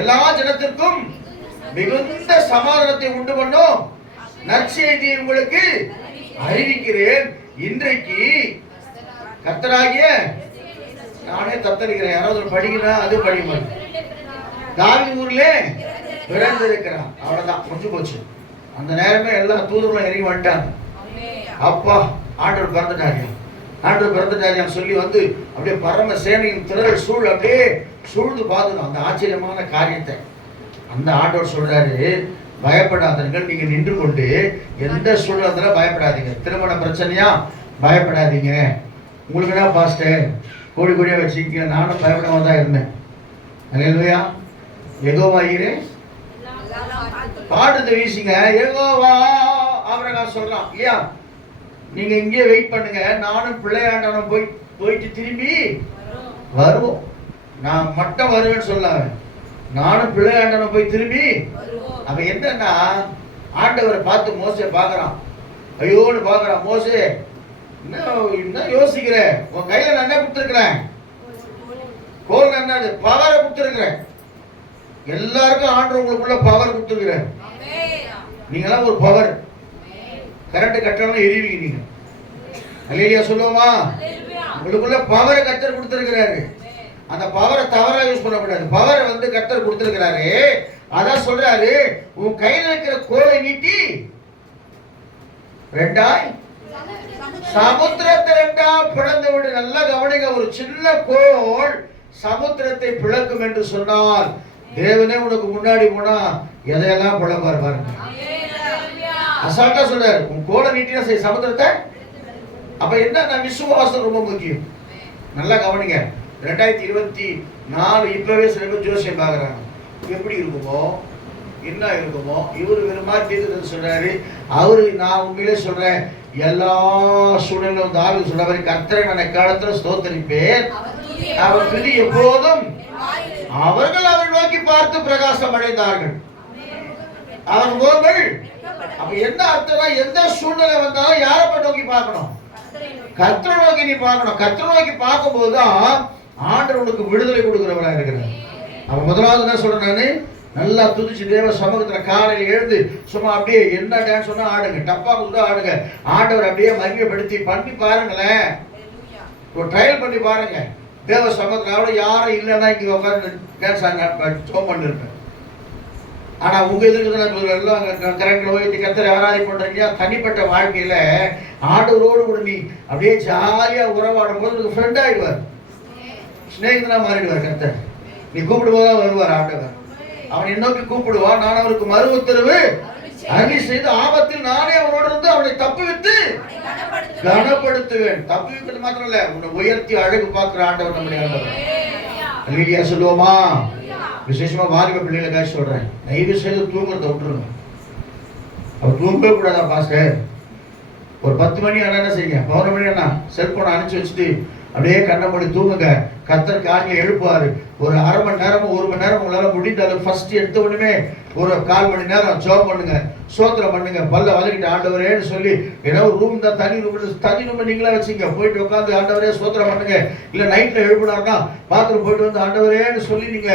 எல்லா ஜனத்திற்கும் மிகுந்த சமாதானத்தை உண்டு பண்ணும் நற்செய்தி உங்களுக்கு அறிவிக்கிறேன். இன்றைக்கு கர்த்தராகிய நானே தத்தளிக்கிறேன். யாராவது படிக்கிறா அது படிக்க மாட்டேன். தாவீது ஊர்லே பிறந்திருக்கிறான். அவ்வளவுதான், முடிஞ்சு போச்சு. அந்த நேரமே எல்லா தூதர்களும் இறங்கி வந்துட்டாங்க. அப்பா ஆண்டவர் பிறந்துட்டாரியா, ஆண்டவர் பிறந்துட்டாரியான்னு சொல்லி வந்து அப்படியே பரம சேனையின் திரள் சூழ் அப்படியே சூழ்ந்து பார்த்துடும் அந்த ஆச்சரியமான காரியத்தை. அந்த ஆண்டவர் சொல்றாரு, பயப்படாதீர்கள், நீங்க நின்று கொண்டு எந்த சூழ்நிலை பயப்படாதீங்க. திருமண பிரச்சனையா பயப்படாதீங்க. உங்களுக்கு என்ன பாஸ்டர் கோடி கோடியா வச்சுக்க, நானும் பயப்படாம தான் இருந்தேன். அல்லேலூயா. யெகோவா ஈரே பாடுறது வீசுங்க. யெகோவா ஆபிரகாம் சொல்றான் இல்லையா, நீங்க இங்கே வெயிட் பண்ணுங்க, நானும் பிள்ளையாண்டவனும் போயிட்டு திரும்பி வருவோம். நான் மட்டும் வருவேன்னு சொல்லாம நானும் பிள்ளையாண்டவனும் போய் திரும்பி. அப்ப என்னன்னா ஆண்டவரை பார்த்து மோசே பாக்குறான், ஐயோன்னு பாக்குறான். மோசே என்ன யோசிக்கிற, உன் கையில நான் என்ன கொடுத்துருக்கிறேன், கோல் என்னது, பவரை கொடுத்துருக்கிறேன். எல்லாருக்கும் ஆண்டவர் உங்களுக்குள்ள பவர் கொடுத்துருக்கிறேன். நீங்களாம் ஒரு பவர். கரண்ட் கட்டணம் எரிவீங்க நீங்க. அல்லேலூயா சொல்லுவோமா? உங்களுக்குள்ள பவரை கர்த்தர் கொடுத்திருக்கிறாரு. அந்த பவரை தவறா யூஸ் பண்ணக்கூடாது. பவரை வந்து கர்த்தர் கொடுத்திருக்கிறாரு. அதான் சொல்றாரு, உன் கையில இருக்கிற கோலை நீட்டி ரெண்டாய் சமுத்திரத்தை ரெண்டா பிளந்து விடு. நல்லா கவனிங்க, ஒரு சின்ன கோல் சமுத்திரத்தை பிளக்கும் என்று சொன்னால் தேவனே உனக்கு முன்னாடி போனா எதையெல்லாம் பிளப்பார் பாருங்க. அசால்ட்டா சொல்றாரு, உன் கோலை நீட்டினா சரி சமுத்திரத்தை. அப்ப என்ன, விசுவாசம் ரொம்ப முக்கியம். நல்லா கவனிங்க. 2024 இப்பவே சில பேர் ஜோசியம் பாக்குறாங்க, எப்படி இருக்குமோ என்ன இருக்குமோ. இவரு வேற மாதிரி தீர்க்கதரிசி சொல்றாரு. அவரு, நான் உண்மையிலே சொல்றேன், எல்லா சூழ்நிலையும் தாவீது சொல்ற மாதிரி கர்த்தரை நான் எக்காலத்துல ஸ்தோத்தரிப்பேன், அவர் துதி எப்போதும். அவர்கள் அவரை நோக்கி பார்த்து பிரகாசம் அடைந்தார்கள், அவர் முகங்கள். அப்ப என்ன அர்த்தம்னா, எந்த சூழ்நிலை வந்தாலும் யாரை நோக்கி பார்க்கணும், கர்த்தரை நோக்கி நீ பார்க்கணும். கர்த்தரை நோக்கி பார்க்கும்போது தான் ஆண்டவர் உனக்கு விடுதலை கொடுக்கிறவரா இருக்கிறார். அப்ப முதலாவது என்ன சொல்றேன், நானு நல்லா துதிச்சு தேவ சமூகத்துல காலையில் எழுந்து சும்மா அப்படியே என்ன டான்ஸ் சொன்னா ஆடுங்க, டப்பா கூட ஆடுங்க. ஆண்டவர் அப்படியே மகிமைப்படுத்தி பண்ணி பாருங்களேன், ஒரு ட்ரையல் பண்ணி பாருங்க. தேவ சமூகத்துல அவ்வளோ யாரும் இல்லைன்னா இங்க உட்காந்து டான்ஸ் பண்ணிருப்பேன். ஆனா உங்க எதிர்க்கு எல்லாம் கரங்களை உயர்த்தி கர்த்தரை ஆராதனை பண்றீங்க. தனிப்பட்ட வாழ்க்கையில ஆண்டவரோடு கூட நீ அப்படியே ஜாலியா உறவாடும் போது உனக்கு ஃப்ரெண்ட் ஆயிடுவார், ஸ்நேகிதனா மாறிடுவார் கர்த்தர். நீ கூப்பிடும் போதுதான் வருவார் ஆண்டவர். அவனை நோக்கி கூப்பிடுவான், நான் அவருக்கு மறு உத்தரவு அருளி செய்து ஆபத்தில் நானே அவனோடு இருந்து அவனை தப்புவித்து கனப்படுத்துவேன். தப்புவிக்கிறது மாத்திரம் இல்ல, உன்னை உயர்த்தி அழகு பார்க்கிற ஆண்டவர் நம்முடைய ஆண்டவர். அல்லேலூயா சொல்லுவோமா? விசேஷமா வாலிப பிள்ளைகளுக்காக சொல்றேன், தயவு செய்து தூங்குறத விட்டுருங்க. அவர் தூங்கவே கூடாதா பாஸ்டர்? ஒரு 10 மணி ஆனா என்ன செய்யுங்க, 11 மணி ஆனா செல்போனை அனுப்பிச்சு வச்சுட்டு அப்படியே கண்ணை மூடி தூங்குங்க. கர்த்தர் காலையில் எழுப்புவாரு. ஒரு அரை மணி நேரம் 1 மணி நேரம் உங்களால முடிந்தாலும் ஃபர்ஸ்ட் எடுத்த உடனே ஒரு 1/4 மணி நேரம் ஜெபம் பண்ணுங்க, ஸ்தோத்திரம் பண்ணுங்க. பல்ல வலிக்கிட்டு ஆண்டவரேன்னு சொல்லி, ஏன்னா ஒரு ரூம் தான், தனி ரூம் நீங்களே வச்சுங்க. போயிட்டு உட்காந்து ஆண்டவரே ஸ்தோத்திரம் பண்ணுங்க. இல்ல நைட்ல எழுப்பினாருன்னா பாத்ரூம் போயிட்டு வந்து ஆண்டவரேன்னு சொல்லி நீங்க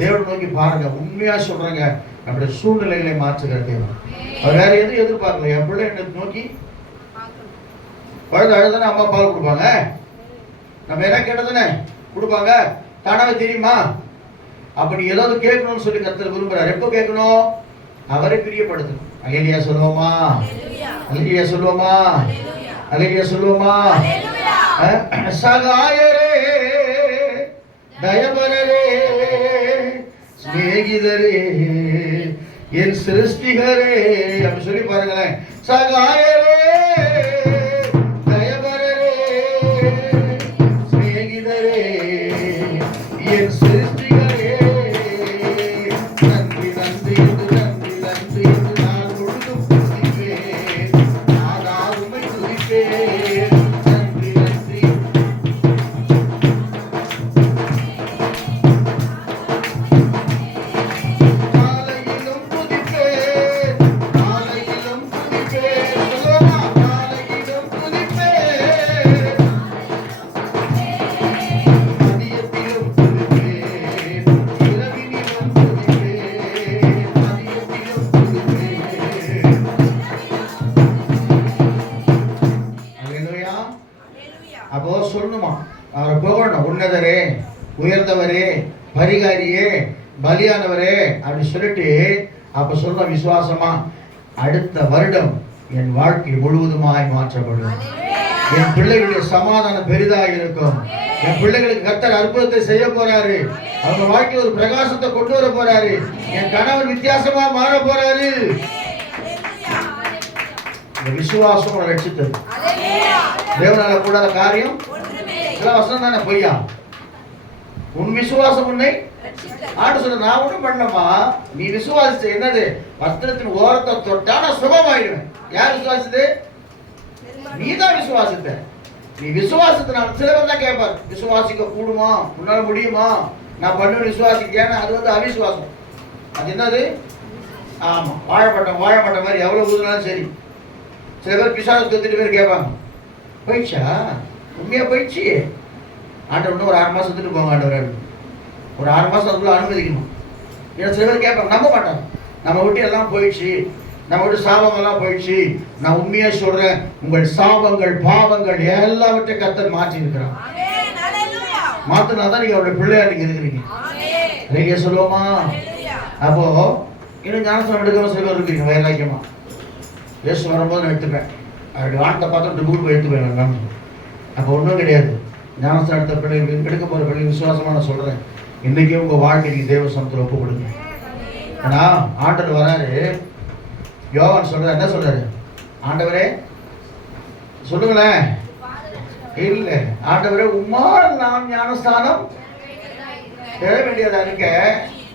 தேவனை நோக்கி பாருங்க. உண்மையா சொல்றேங்க, நம்முடைய சூழ்நிலைகளை மாற்றுகிற தேவன். அவர் வேற எதுவும் எதிர்பார்க்கல. என் பிள்ளை என்னை நோக்கி குழந்தை அழுதானே அம்மா பால் கொடுப்பாங்க, நம்ம என்ன கேட்டதுன்னு கொடுப்பாங்க, தானாவே தெரியுமா? அப்ப நீ ஏதாவது கேட்கணும்னு சொல்லி கர்த்தர் விரும்புறாரு. எப்போ கேட்கணும்? அவரை பிரியப்படுத்தணும். அல்லேலூயா சொல்லுவோமா? அல்லேலூயா சொல்லுவோமா? அல்லேலூயா சொல்லுவோமா? சகாயரே, தயவரரே, சிநேகிதரே, என் சிருஷ்டிகரே, அப்படி சொல்லி பாருங்களேன். சகாயரே, என் சிருஷ்டிகரே, நன்றி நன்றி நன்றி நன்றி நான் முழுதும் துதிப்பேன், நான் உம்மை துதிப்பேன். நன்றி நன்றி. காலையிலும் துதிப்பேன், காலையிலும் துதிப்பேன். உயர்ந்தவரே, பரிகாரியே, பலியானவரே அப்படி சொல்லிட்டு அப்ப சொல்ற விசுவாசமா, அடுத்த வருடம் என் வாழ்க்கை முழுவதுமாய் மாற்றப்படும். என் பிள்ளைகளுடைய சமாதானம் பெரிதாக இருக்கும். என் பிள்ளைகளுக்கு கர்த்தர் அற்புதத்தை செய்ய போறாரு. அவங்க வாழ்க்கையில் ஒரு பிரகாசத்தை கொண்டு வர போறாரு. என் கணவர் வித்தியாசமா மாற போறாரு. இந்த விசுவாசம் ரட்சித்தது. தேவனால கூடாத காரியம் வசனம் தானே பொய்யா? உன் விசுவாசம் உன்னை ஆண்டு சொல்ல, நான் ஒன்றும் பண்ணமா, நீ விசுவாசிச்ச என்னது? வஸ்திரத்தின் ஓரத்தை தொட்டா நான் சுகமாயிடுவேன். யார் விசுவாசித்து? நீ தான் விசுவாசித்த. நீ விசுவாசத்தினால சில பேர் தான் கேட்பார், விசுவாசிக்க கூடுமா, உன்னால முடியுமா, நான் பண்ணுவேன் விசுவாசிக்கேன்னு. அது வந்து அவிசுவாசம். அது என்னது? ஆமா, வாழப்பட்ட மாதிரி எவ்வளவு ஊதுனாலும் சரி. சில பேர் பிசாசு தொத்திட்டு பேர் கேட்பாங்க, போயிடுச்சா, உண்மையா போயிடுச்சு, ஆண்டவர் இன்னும் ஒரு 6 மாசம் எடுத்துட்டு போங்க ஆண்டவர், ஒரு 6 மாசம் அதுக்குள்ள அனுமதிக்கணும். ஏன்னா சில பேர் கேட்பாங்க, நம்ப மாட்டாங்க. நம்ம விட்டு எல்லாம் போயிடுச்சு, நம்ம விட்டு சாபங்கள்லாம் போயிடுச்சு. நான் உண்மையா சொல்றேன், உங்கள் சாபங்கள் பாவங்கள் எல்லாவற்றையும் கர்த்தர் மாற்றி இருக்கிறான். மாத்தினாதான் நீங்க அவருடைய பிள்ளையா நீங்க இருக்கிறீங்க. நீங்க சொல்லுவோமா? அப்போ இன்னும் ஞானஸ்தானம் எடுக்காம சில பேர் இருக்கீங்க வைராக்கியமா. இயேசு வரும்போது நான் எடுத்துப்பேன், அவருடைய வானத்தை பார்த்து டுபுக்கு போய் எடுத்துப்பேன் நான். அப்போ ஒன்றும் கிடையாது. ஞானஸ்தானம் எடுத்த பிள்ளைகள், எடுக்க போகிற பிள்ளைகள் விசுவாசமாக நான் சொல்கிறேன், இன்றைக்கே உங்கள் வாழ்க்கைக்கு தேவ சமத்தில் ஒப்பு கொடுங்க. ஏன்னா ஆண்டவர் வராரு. யோவான் சொல்கிறார், என்ன சொல்கிறாரு? ஆண்டவரே சொல்லுங்களேன். இல்லை, ஆண்டவரே உம்மால் நான் ஞானஸ்தானம் பெற வேண்டியதா இருக்க,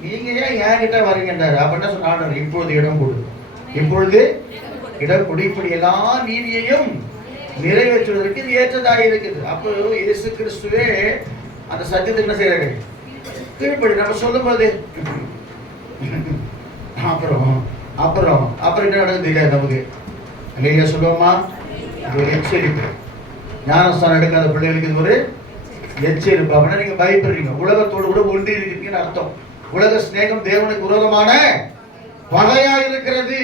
நீங்க ஏன் என்கிட்ட வரீங்கன்றாரு. அப்ப என்ன சொன்ன ஆண்டவர்? இப்பொழுது இடம் கொடு, இப்பொழுது இடம் கொடு, இப்படி எல்லா நீதியையும் நிறைவேற்றுவதற்கு இது ஏற்றதாக இருக்குது. அப்போ இயேசு கிறிஸ்துவே அந்த சத்தியத்தை என்ன செய்யறாரு? கீழ்ப்படி நம்ம சொல்லும் போது அப்புறம் அப்புறம் அப்புறம் என்ன நடக்குது தெரியாது நமக்கு. இல்லையா சொல்லுவோமா? இது ஒரு எச்சரிப்பு. ஞானஸ்தானம் எடுக்காத பிள்ளைகளுக்கு இது ஒரு எச்சரிப்பு. அப்படின்னா நீங்க பயப்படுறீங்க, உலகத்தோடு கூட ஒன்றி இருக்கீங்கன்னு அர்த்தம். உலக சிநேகம் தேவனுக்கு விரோதமான பகையா இருக்கிறது.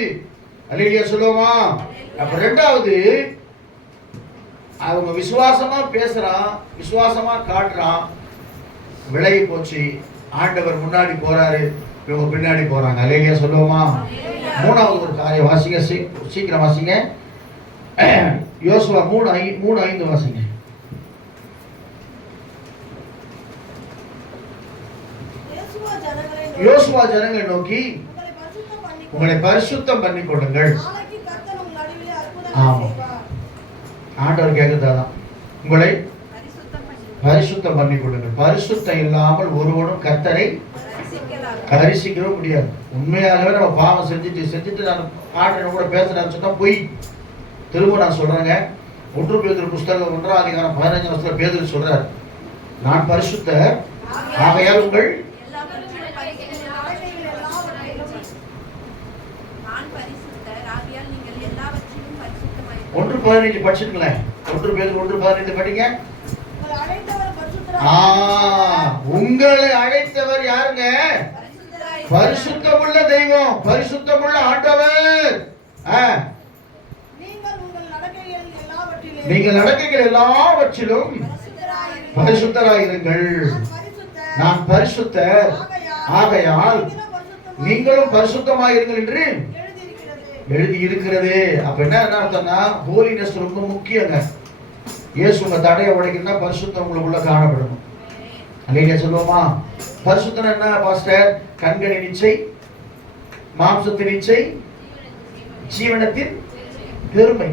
அல்லேலூயா சொல்லுவோமா? அப்ப ரெண்டாவது, அவங்க விசுவாசமா பேசுறான், விசுவாசமா காட்டுறான், விலகி போச்சு. ஆண்டவர் முன்னாடி போறாரு, இவங்க பின்னாடி போறாங்க. அல்லேலூயா சொல்லுவோமா? மூணாவது ஒரு காரியம் வாசிங்க, சீக்கிரம் வாசிங்க. யோசுவா 3:5 வாசிங்க. யோசுவா ஜனங்களை நோக்கி, உங்களை பரிசுத்தம் பண்ணி கொள்ளுங்கள். ஆமா, ஆண்டவர் கேட்கிறதான், உங்களை பரிசுத்தம் பண்ணி கொள்ளுங்கள். பரிசுத்தம் இல்லாமல் ஒருவனும் கர்த்தரை தரிசிக்கவே முடியாது. உண்மையாகவே நம்ம பாவம் செஞ்சுட்டு நான் ஆண்டவன் கூட பேசுறேன்னு சொன்னா போய். திரும்ப நான் சொல்றேங்க, 1 பேதுரு புஸ்தகம் 1:15 பேதுரு சொல்றார், நான் பரிசுத்தர் ஆகையால் உங்கள் 1:15 படிச்சுங்களேன். 1 பேதுரு 1:15 படிங்க. உங்களை அழைத்தவர் யாருங்க? பரிசுத்தமுள்ள தெய்வம், பரிசுத்தமுள்ள ஆண்டவர். நீங்கள் நடக்கைகள் எல்லாவற்றிலும் பரிசுத்தராயிருங்கள். நான் பரிசுத்தர் ஆகையால் நீங்களும் பரிசுத்தமாயிருங்கள் என்று எழுதி இருக்கிறது. அப்ப என்ன அர்த்தம்னா, ஹோலினஸ் ரொம்ப முக்கியங்க. இயேசு உங்க தடையை உடைக்கணும்னா பரிசுத்தம் உங்களுக்குள்ள காணப்படணும். அல்லேலூயா சொல்லுவோமா? பரிசுத்தம் என்ன பாஸ்டர்? கண்களின் இச்சை, மாம்சத்தின் இச்சை, ஜீவனத்தின் பெருமை.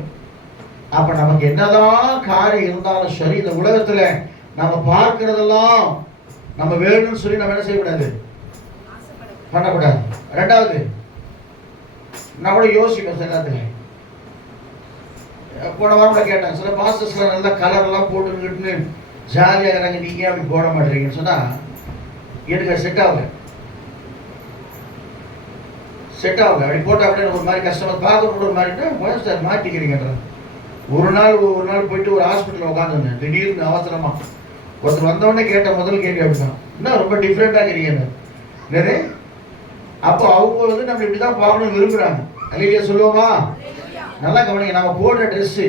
அப்ப நமக்கு என்னதான் காரியம் இருந்தாலும் சரி, இந்த உலகத்துல நம்ம பார்க்கிறதெல்லாம் நம்ம வேணும்னு சொல்லி நம்ம என்ன செய்யக்கூடாது, பண்ணக்கூடாது. ரெண்டாவது, நான் கூட யோசிப்பேன் எல்லாத்துக்கும். போன வாரம் கேட்டேன், சில மாஸ்டர்ஸ்லாம் நல்லா கலர் எல்லாம் போட்டுக்கிட்டு ஜாலியாக இருக்கிறாங்க, நீங்க அப்படி போட மாட்டேறீங்கன்னு சொன்னா எனக்கு செட் ஆகல. அப்படி போட்டா அப்படியே ஒரு மாதிரி கஷ்டமா பார்க்க ஒரு மாதிரி சார் மாட்டிக்கிறீங்கன்ற. ஒரு நாள் போயிட்டு ஒரு ஹாஸ்பிட்டல் உட்காந்துருந்தேன். திடீர்னு அவசரமா ஒருத்தர் வந்தவொடனே கேட்ட முதல் கேள்வி அப்படின்னா, என்ன ரொம்ப டிஃப்ரெண்டா இருக்கிறீங்கன்னு. அப்போ அவங்க வந்து நம்ம இப்படிதான் பார்க்கணும்னு விரும்புறாங்க. அல்லேலூயா சொல்லுவோமா? நல்லா கவனிங்க. நம்ம போடுற ட்ரெஸ்ஸு,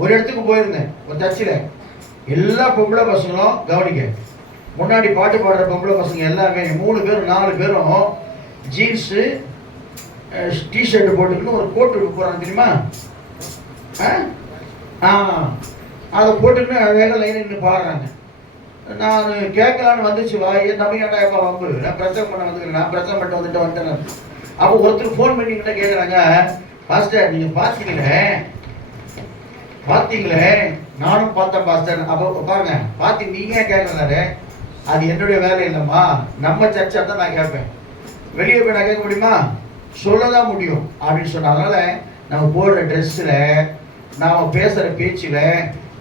ஒரு இடத்துக்கு போயிருந்தேன், ஒரு சர்ச்சில் எல்லா பொம்பளை பசங்களும் கவனிக்க, முன்னாடி பாட்டு பாடுற பொம்பளை பசங்க எல்லாமே 3 பேரும் 4 பேரும் ஜீன்ஸு டிஷர்ட் போட்டுக்கின்னு ஒரு கோட்டு போகிறாங்க தெரியுமா? அதை போட்டுக்கின்னு அழகாக லைன் நின்று பாடுறாங்க. நான் கேட்கலான்னு வந்துச்சு என் தம்பியாண்டா எப்போ வம்பு, நான் பிரச்சனை பண்ண வந்துக்கிறேன், நான் பிரச்சனை பண்ணிட்டு வந்துட்டேன். அப்போ ஒருத்தர் ஃபோன் பண்ணி கிட்ட கேட்குறாங்க, பாஸ்டர் நீங்கள் பார்த்தீங்களே நானும் பார்த்தேன் பாஸ்டர். அப்போ பாருங்க பார்த்து நீங்கள் கேட்குறாரு, அது என்னுடைய வேலை இல்லைம்மா, நம்ம சர்ச்சை தான் நான் கேட்பேன், வெளியே போய் நான் கேட்க முடியுமா? சொல்லதான் முடியும் அப்படின்னு சொன்ன. அதனால நம்ம போடுற ட்ரெஸ்ஸில் நாம் பேசுகிற பேச்சில்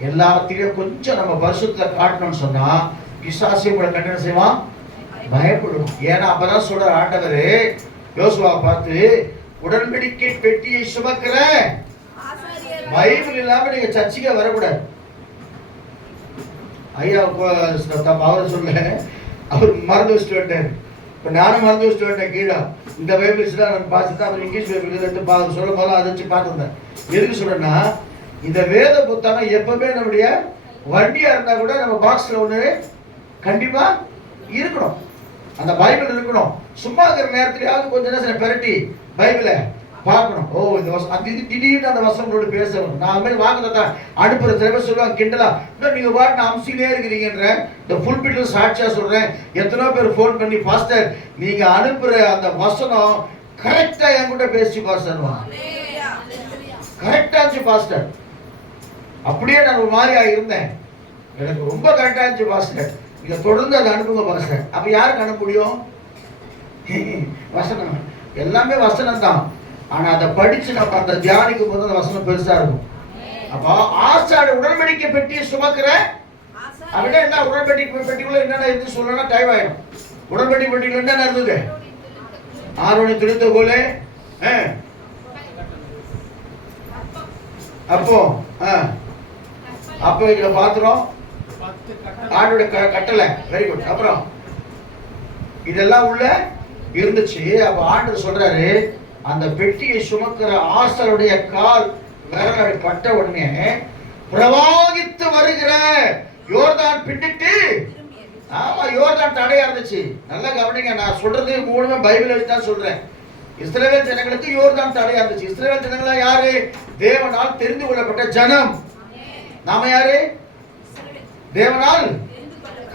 எல்லாத்திலையும் கொஞ்சம் நம்ம பரிசுத்தத்தை காட்டணும்னு சொன்னால் பிசாசை கூட கண்டனம் செய்வான், பயப்படும். ஏன்னா அப்பதான் சொல்ற ஆண்டவர் யோசுவா பார்த்து, உடன்படிக்கை பெட்டியை சுமக்கிற பைபிள் இல்லாம நீங்க சர்ச்சைக்கே வரக்கூடாது. ஐயா அவர் சொல்ல, அவர் மறந்து வச்சுட்டு வந்தார். இப்போ நானும் மறந்து வச்சுட்டு வந்தேன். கீழே இந்த பைபிள்ஸ் தான் நான் பார்த்துட்டு அவர் இங்கிலீஷ் பைபிள் எடுத்து சொல்ல போல அதை வச்சு பார்த்துருந்தேன். எதுக்கு சொல்றேன்னா, இந்த வேத புத்தகம் எப்பவுமே நம்முடைய வண்டியா இருந்தா கூட நம்ம பாக்ஸ்ல ஒண்ணு கண்டிப்பா இருக்கணும், அந்த பைபிள் இருக்கணும். சும்மா இருக்கிற நேரத்திலேயாவது கொஞ்ச நேரம் பெரட்டி பைபிளை பார்க்கணும். ஓ இந்த வசம் அது இது திடீர்னு அந்த வசனங்களோடு பேசணும். நான் அது மாதிரி வாக்குறதா அனுப்புற சில சொல்லுவாங்க கிண்டலா, இன்னும் நீங்க பாட்டு அம்சிலே இருக்கிறீங்கன்ற இந்த ஃபுல் பிட்டில் சாட்சியா சொல்றேன். எத்தனோ பேர் ஃபோன் பண்ணி, பாஸ்டர் நீங்க அனுப்புற அந்த வசனம் கரெக்டா என்கிட்ட பேசி பாஸ்டர், கரெக்டா இருந்துச்சு பாஸ்டர், அப்படியே நான் ஒரு மாதிரியா இருந்தேன், எனக்கு ரொம்ப கரெக்டா இருந்துச்சு பாஸ்டர், நீங்க தொடர்ந்து அதை அனுப்புங்க பாஸ்டர். அப்ப யாருக்கு அனுப்ப முடியும்? வசனம் எல்லாமே வசனம் தான். ஆனா அதை படிச்சு நம்ம அந்த தியானிக்கும் போது அந்த வசனம் பெருசா இருக்கும். அப்போ ஆசாடு உடன்படிக்கை பெட்டியை சுமக்கிற அப்படின்னா என்ன, உடன்படிக்கை பெட்டிக்குள்ள என்னென்ன இருந்து சொல்லணும்னா டைம் ஆயிடும். உடன்படிக்கை பெட்டிக்குள்ள என்னென்ன இருந்தது? ஆரோனை திருத்த போல அப்போ இதுல பாத்திரம் ஆண்டோட கட்டளை, வெரி குட். அப்புறம் இதெல்லாம் உள்ள இருந்துச்சு. அப்ப ஆண்டவர் சொல்றாரு, அந்த பெட்டியை சுமக்கிற ஆசாருடைய கால் விரல் பட்ட உடனே பிரவாகித்து வருகிற யோர்தான் பின்னிட்டு, ஆமா யோர்தான் தடையா இருந்துச்சு. நல்லா கவனிங்க, நான் சொல்றது மூணுமே பைபிள் வச்சு தான் சொல்றேன். இஸ்ரவேல் ஜனங்களுக்கு யோர்தான் தடையா இருந்துச்சு. இஸ்ரவேல் ஜனங்களா யாரு? தேவனால் தெரிந்து கொள்ளப்பட்ட ஜனம். நாம யாரு? தேவனால்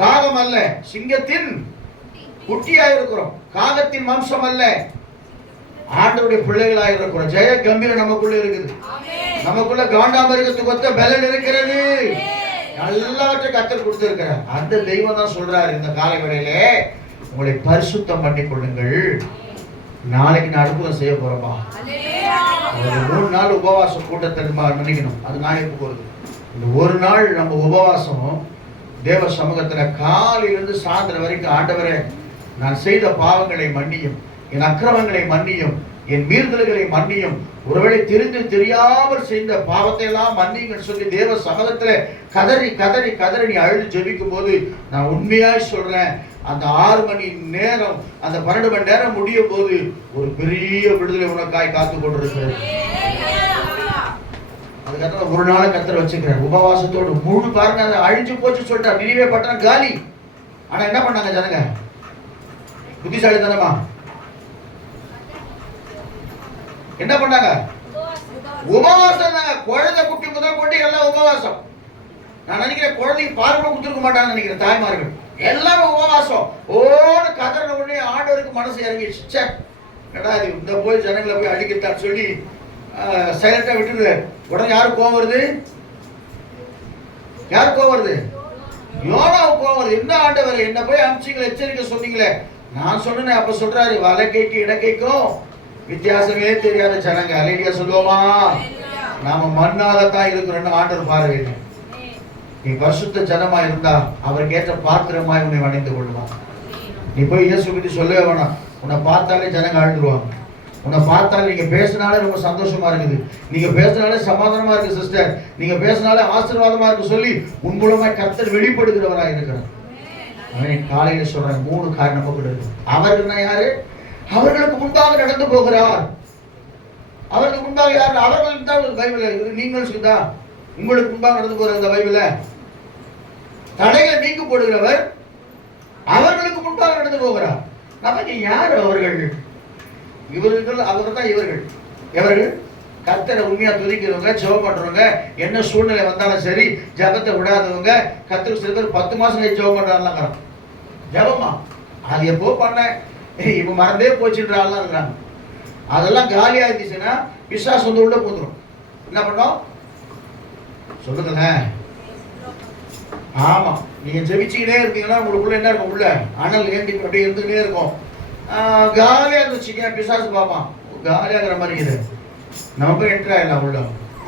காகம் அல்ல, சிங்கத்தின் குட்டியா இருக்கிறோம், காகத்தின் வம்சம் அல்ல, ஆண்டவருடைய பிள்ளைகளா இருக்கிறோம். ஜெய கம்பீரம் நமக்குள்ள இருக்குது. நமக்குள்ள காண்டாமிருகத்துக்கு ஒத்த பலன் இருக்கிறது. எல்லாவற்றை கர்த்தர் கொடுத்திருக்கிறார். அந்த தெய்வம் தான் சொல்றாரு, இந்த காலை வேளையிலே உங்களை பரிசுத்தம் பண்ணி கொள்ளுங்கள். நாளைக்கு நான் அற்புதம் செய்ய போறேன்பா. ஒரு 3 நாள் உபவாச கூட்டத்தை நினைக்கணும். அது நான் எப்ப போறது? இந்த ஒரு நாள் நம்ம உபவாசம் தேவ சமூகத்துல காலையிலிருந்து சாயந்தரம் வரைக்கும், ஆண்டவரே நான் செய்த பாவங்களை மன்னியும், என் அக்கிரமங்களை மன்னியும், என் மீறுதல்களை மன்னியும், ஒருவேளை தெரிந்து தெரியாமல் செய்த பாவத்தை எல்லாம் மன்னிங்கன்னு சொல்லி தேவ சமூகத்துல கதறி கதறி கதறி நீ அழுது ஜெபிக்கும் போது, நான் உண்மையாய் சொல்றேன், அந்த 6 மணி நேரம், அந்த 12 மணி நேரம் முடியும் போது ஒரு பெரிய விடுதலை உனக்காய் காத்து கொண்டிருக்கிறது. அதுக்கப்புறம் ஒரு நாள் கர்த்தர் வச்சுக்கிறார் உபவாசத்தோடு. முழு பாருங்க, அதை அழிஞ்சு போச்சு சொல்லிட்டார். நினிவே பட்டணம் காலி. ஆனா என்ன பண்ணாங்க ஜனங்க? புத்திசாலி தானமா என்ன பண்ணாங்க? உபவாசம். குழந்தை குட்டி முதல் கொண்டு எல்லாம் உபவாசம். நான் நினைக்கிறேன் குழந்தைக்கு பால் கூட கொடுத்துருக்க மாட்டாங்க நினைக்கிறேன் தாய்மார்கள். எல்லாரும் உபவாசம். ஓடு கதறின உடனே ஆண்டவருக்கு மனசு இறங்கிடுச்சு. இது இந்த போய் ஜனங்களை போய் அடிக்கத்தான் சொல்லி சைலண்டா விட்டுருது. உடனே யாருக்கு கோவம் வருது? யாருக்கு கோவம் வருது? யோனாவுக்கு கோவம் வருது. என்ன ஆண்டவர் என்ன போய் அமிச்சிங்களை எச்சரிக்கை சொன்னீங்களே. நான் சொன்னேன். அப்ப சொல்றாரு, வலக்கைக்கு இடக்கைக்கும் வித்தியாசமே தெரியாத ஜனங்க. அலையிலியா சொல்லுவோமா? நாம மண்ணாகத்தான் இருக்கிறோம்னு ஆண்டவர் பார்வையில்லை. நீ பரிசுத்த ஜனமா இருந்தா அவருக்கு ஏற்ற பாத்திரமாய் உன்னை வணைந்து கொள்ளுவான். நீ போய் இயேசு பத்தி சொல்லவே வேணாம். உன்னை பார்த்தாலே ஜனங்க அழுதுருவாங்க. உன்னை பார்த்தாலே, நீங்க பேசினாலே ரொம்ப சந்தோஷமா இருக்குது, நீங்க பேசினாலே சமாதானமா இருக்கு சிஸ்டர், நீங்க பேசினாலே ஆசீர்வாதமா இருக்கு சொல்லி உன் மூலமாய் கர்த்தர் வெளிப்படுகிறவராக இருக்கிறார். காலையில சொல்றாங்க 3 காரணம் இருக்கு. அவர்கள் யாரு? அவர்களுக்கு முன்பாக நடந்து போகிறார். அவர்களுக்கு முன்பாக யாரு? அவர்களுக்கு தான் பைபிள். நீங்கள் தான் உங்களுக்கு முன்பாக நடந்து போகிற இந்த பைபிள தடைகளை நீக்கி போடுகிறவர் அவர்களுக்கு முன்பாக நடந்து போகிறார். நமக்கு யார் அவர்கள்? இவர்கள், அவர் தான் இவர்கள். எவர்கள்? கர்த்தரை உண்மையா துதிக்கிறவங்க, ஜெபம் பண்றவங்க, என்ன சூழ்நிலை வந்தாலும் சரி ஜெபத்தை விடாதவங்க. கர்த்தருக்கு சில பேர் 10 மாசம் கழிச்சு ஜெபம் பண்றாங்களாம். ஜெபமா அது எப்போ பண்ண, இப்ப மறந்தே போச்சுன்றாலாம் இருக்கிறாங்க. அதெல்லாம் காலியா இருந்துச்சுன்னா பிசாசு வந்து உள்ள போந்துடும். என்ன பண்ணோம் சொல்லுங்களேன்? ஆமா, நீங்க ஜெபிச்சுக்கிட்டே இருந்தீங்கன்னா உங்களுக்குள்ள என்ன இருக்கும்? உள்ள அனல் ஏந்தி அப்படியே இருந்துகிட்டே இருக்கும். காலியா இருந்துச்சுங்க, பிசாசு பார்ப்பான். காலியா இருக்கிற மாதிரி இது நமக்கு என்ட்ரா இல்லை.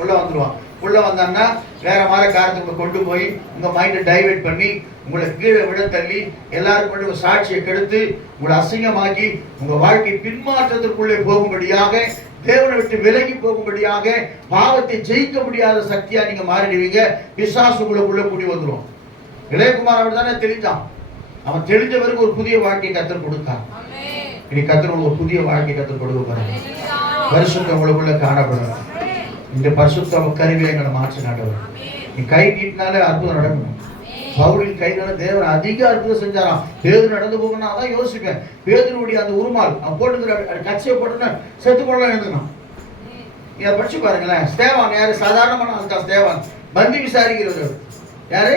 உள்ள வந்துடுவான். உள்ள வந்தான்னா வேற மாதிரி காரணத்துக்கு கொண்டு போய் உங்க மைண்டை டைவெர்ட் பண்ணி உங்களை கீழே விட தள்ளி எல்லாருக்கும் பண்ணி ஒரு சாட்சியை கெடுத்து உங்களை அசிங்கமாக்கி உங்க வாழ்க்கை பின்மாற்றத்திற்குள்ளே போகும்படியாக, தேவனை விட்டு விலகி போகும்படியாக, பாவத்தை ஜெயிக்க முடியாத சக்தியா நீங்க மாறிடுவீங்க. பிசாசு உங்களுக்குள்ள கூடி வந்துடும். இளையகுமார் அவர் தானே தெரிஞ்சான். அவன் தெரிஞ்ச பிறகு ஒரு புதிய வாழ்க்கையை கத்தர் கொடுத்தான். இனி கத்தர் ஒரு புதிய வாழ்க்கையை கத்தர் கொடுக்க போறாங்க. பரிசுத்தம் உங்களுக்குள்ள காணப்படும். இந்த பரிசுத்த கருவியை எங்களை மாற்றி நடக்கும். நீ கை நீட்டினாலே அற்புதம் நடக்கணும். பவுலின் கைனால தேவன் அதிக அற்புதம் செஞ்சாராம். பேதுரு நடந்து போகணும். அதான் யோசிப்பேன். பேதுருடைய அந்த உருமால் அவன் போட்டுக்கிற கட்சியை போட்டுன்னு செத்து போடலாம் எழுதுனான். நீங்க படிச்சு பாருங்களேன். ஸ்தேவான் யாரு? சாதாரணமான ஆள் தான். ஸ்தேவான் பந்தி விசாரிக்கிறவர். யாரு?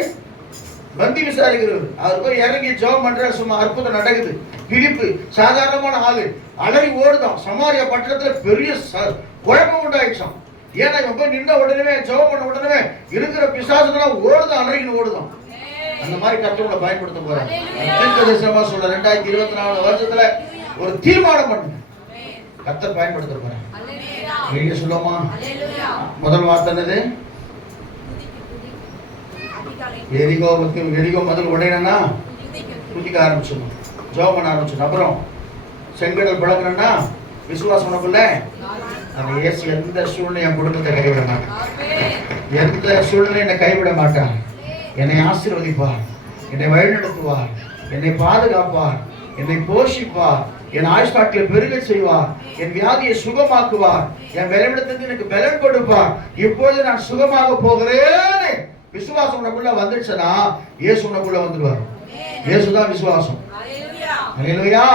பந்தி விசாரிக்கிறவர். அவர் போய் இறங்கி ஜெபம் பண்ற, சும்மா அற்புதம் நடக்குது. பிலிப்பு சாதாரணமான ஆளு, அலறி ஓடுதான். சமாரியா பட்டணத்துல பெரிய குழப்பம் உண்டாயிடுச்சான். ஏன்னா இவன் போய் நின்ற உடனே ஜெபம் பண்ண உடனே இருக்கிற பிசாசுலாம் ஓடுதான், அலறின்னு ஓடுதான். அந்த மாதிரி கர்த்தரை பயன்படுத்த போறாங்க. தீர்க்கதரிசனமா சொல்ல 2024 வருஷத்துல ஒரு தீர்மானம் பண்ணுங்க. கர்த்தர் பயன்படுத்த போறாங்க. வெளியே சொல்லுமா? முதல் வார்த்தை என்னது? எரிகோ முதல் உடையனா குதிக்க ஆரம்பிச்சிடணும், ஜெபம் பண்ண ஆரம்பிச்சிடணும். அப்புறம் செங்கடல் பழக்கணும்னா விசுவாசம் உனக்குள்ள. அந்த இயேசு எந்த சூழ்நிலை என் குடும்பத்தை கைவிட மாட்டான். எந்த சூழ்நிலை என்னை கைவிட மாட்டான். என்னை ஆசீர்வதிப்பார், என்னை வழிநடத்துவார், என்னை பாதுகாப்பார், என்னை போஷிப்பார், என் ஆயுஷ்காட்டில் பெருக செய்வார், என் வியாதியை சுகமாக்குவார், என் பலவீனத்துக்கு எனக்கு பலன் கொடுப்பார். இப்பொழுது நான் சுகமாக போகிறேன். விசுவாசம் உனக்குள்ள வந்துடுச்சுன்னா இயேசு உனக்குள்ள வந்துடுவார். இயேசுதான் விசுவாசம். அல்லேலூயா.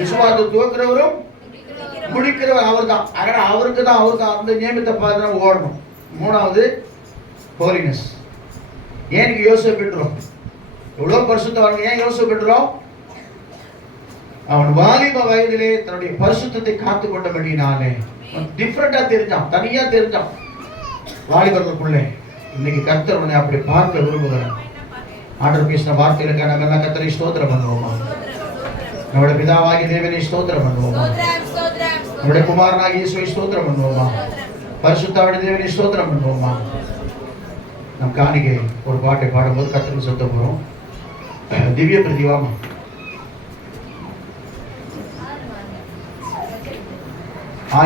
விசுவாசத்தை துவக்கிறவரும் முடிக்கிறவர் அவர் தான். அதனால அவருக்கு தான் அந்த நியமித்த பாதை ஓடணும். மூணாவது ஹோலினஸ். ஏன் யோசேப்பு பெற்றோம் எவ்வளவு பரிசுத்தவான்? ஏன் யோசேப்பு பெற்றோம்? அவன் வாலிப வயதிலே தன்னுடைய பரிசுத்தத்தை காத்து கொண்டபடினாலே டிஃபரெண்டா தெரிஞ்சான், தனியா தெரிஞ்சான் வாலிபர்களுக்குள்ளே. இன்னைக்கு கர்த்தர் உன்னை அப்படி பார்க்க விரும்புகிறார். ஆண்டவர் பேசின வார்த்தைகளுக்கு நம்ம எல்லாம் கர்த்தரை ஸ்தோத்திரம் பண்ணுவோமா? நம்முடைய பிதாவாகிய தேவனை ஸ்தோத்திரம் பண்ணுவோமா? நம்முடைய குமாரனாகிய இயேசுவை ஸ்தோத்திரம் பண்ணுவோமா? பரிசுத்தாவிய தேவனை ஸ்தோத்திரம் பண்ணுவோமா? நம் காணிக்கை ஒரு பாட்டை பாடும்போது கர்த்தருக்கு சொல்ல போறோம். திவ்ய பிரதிவாமா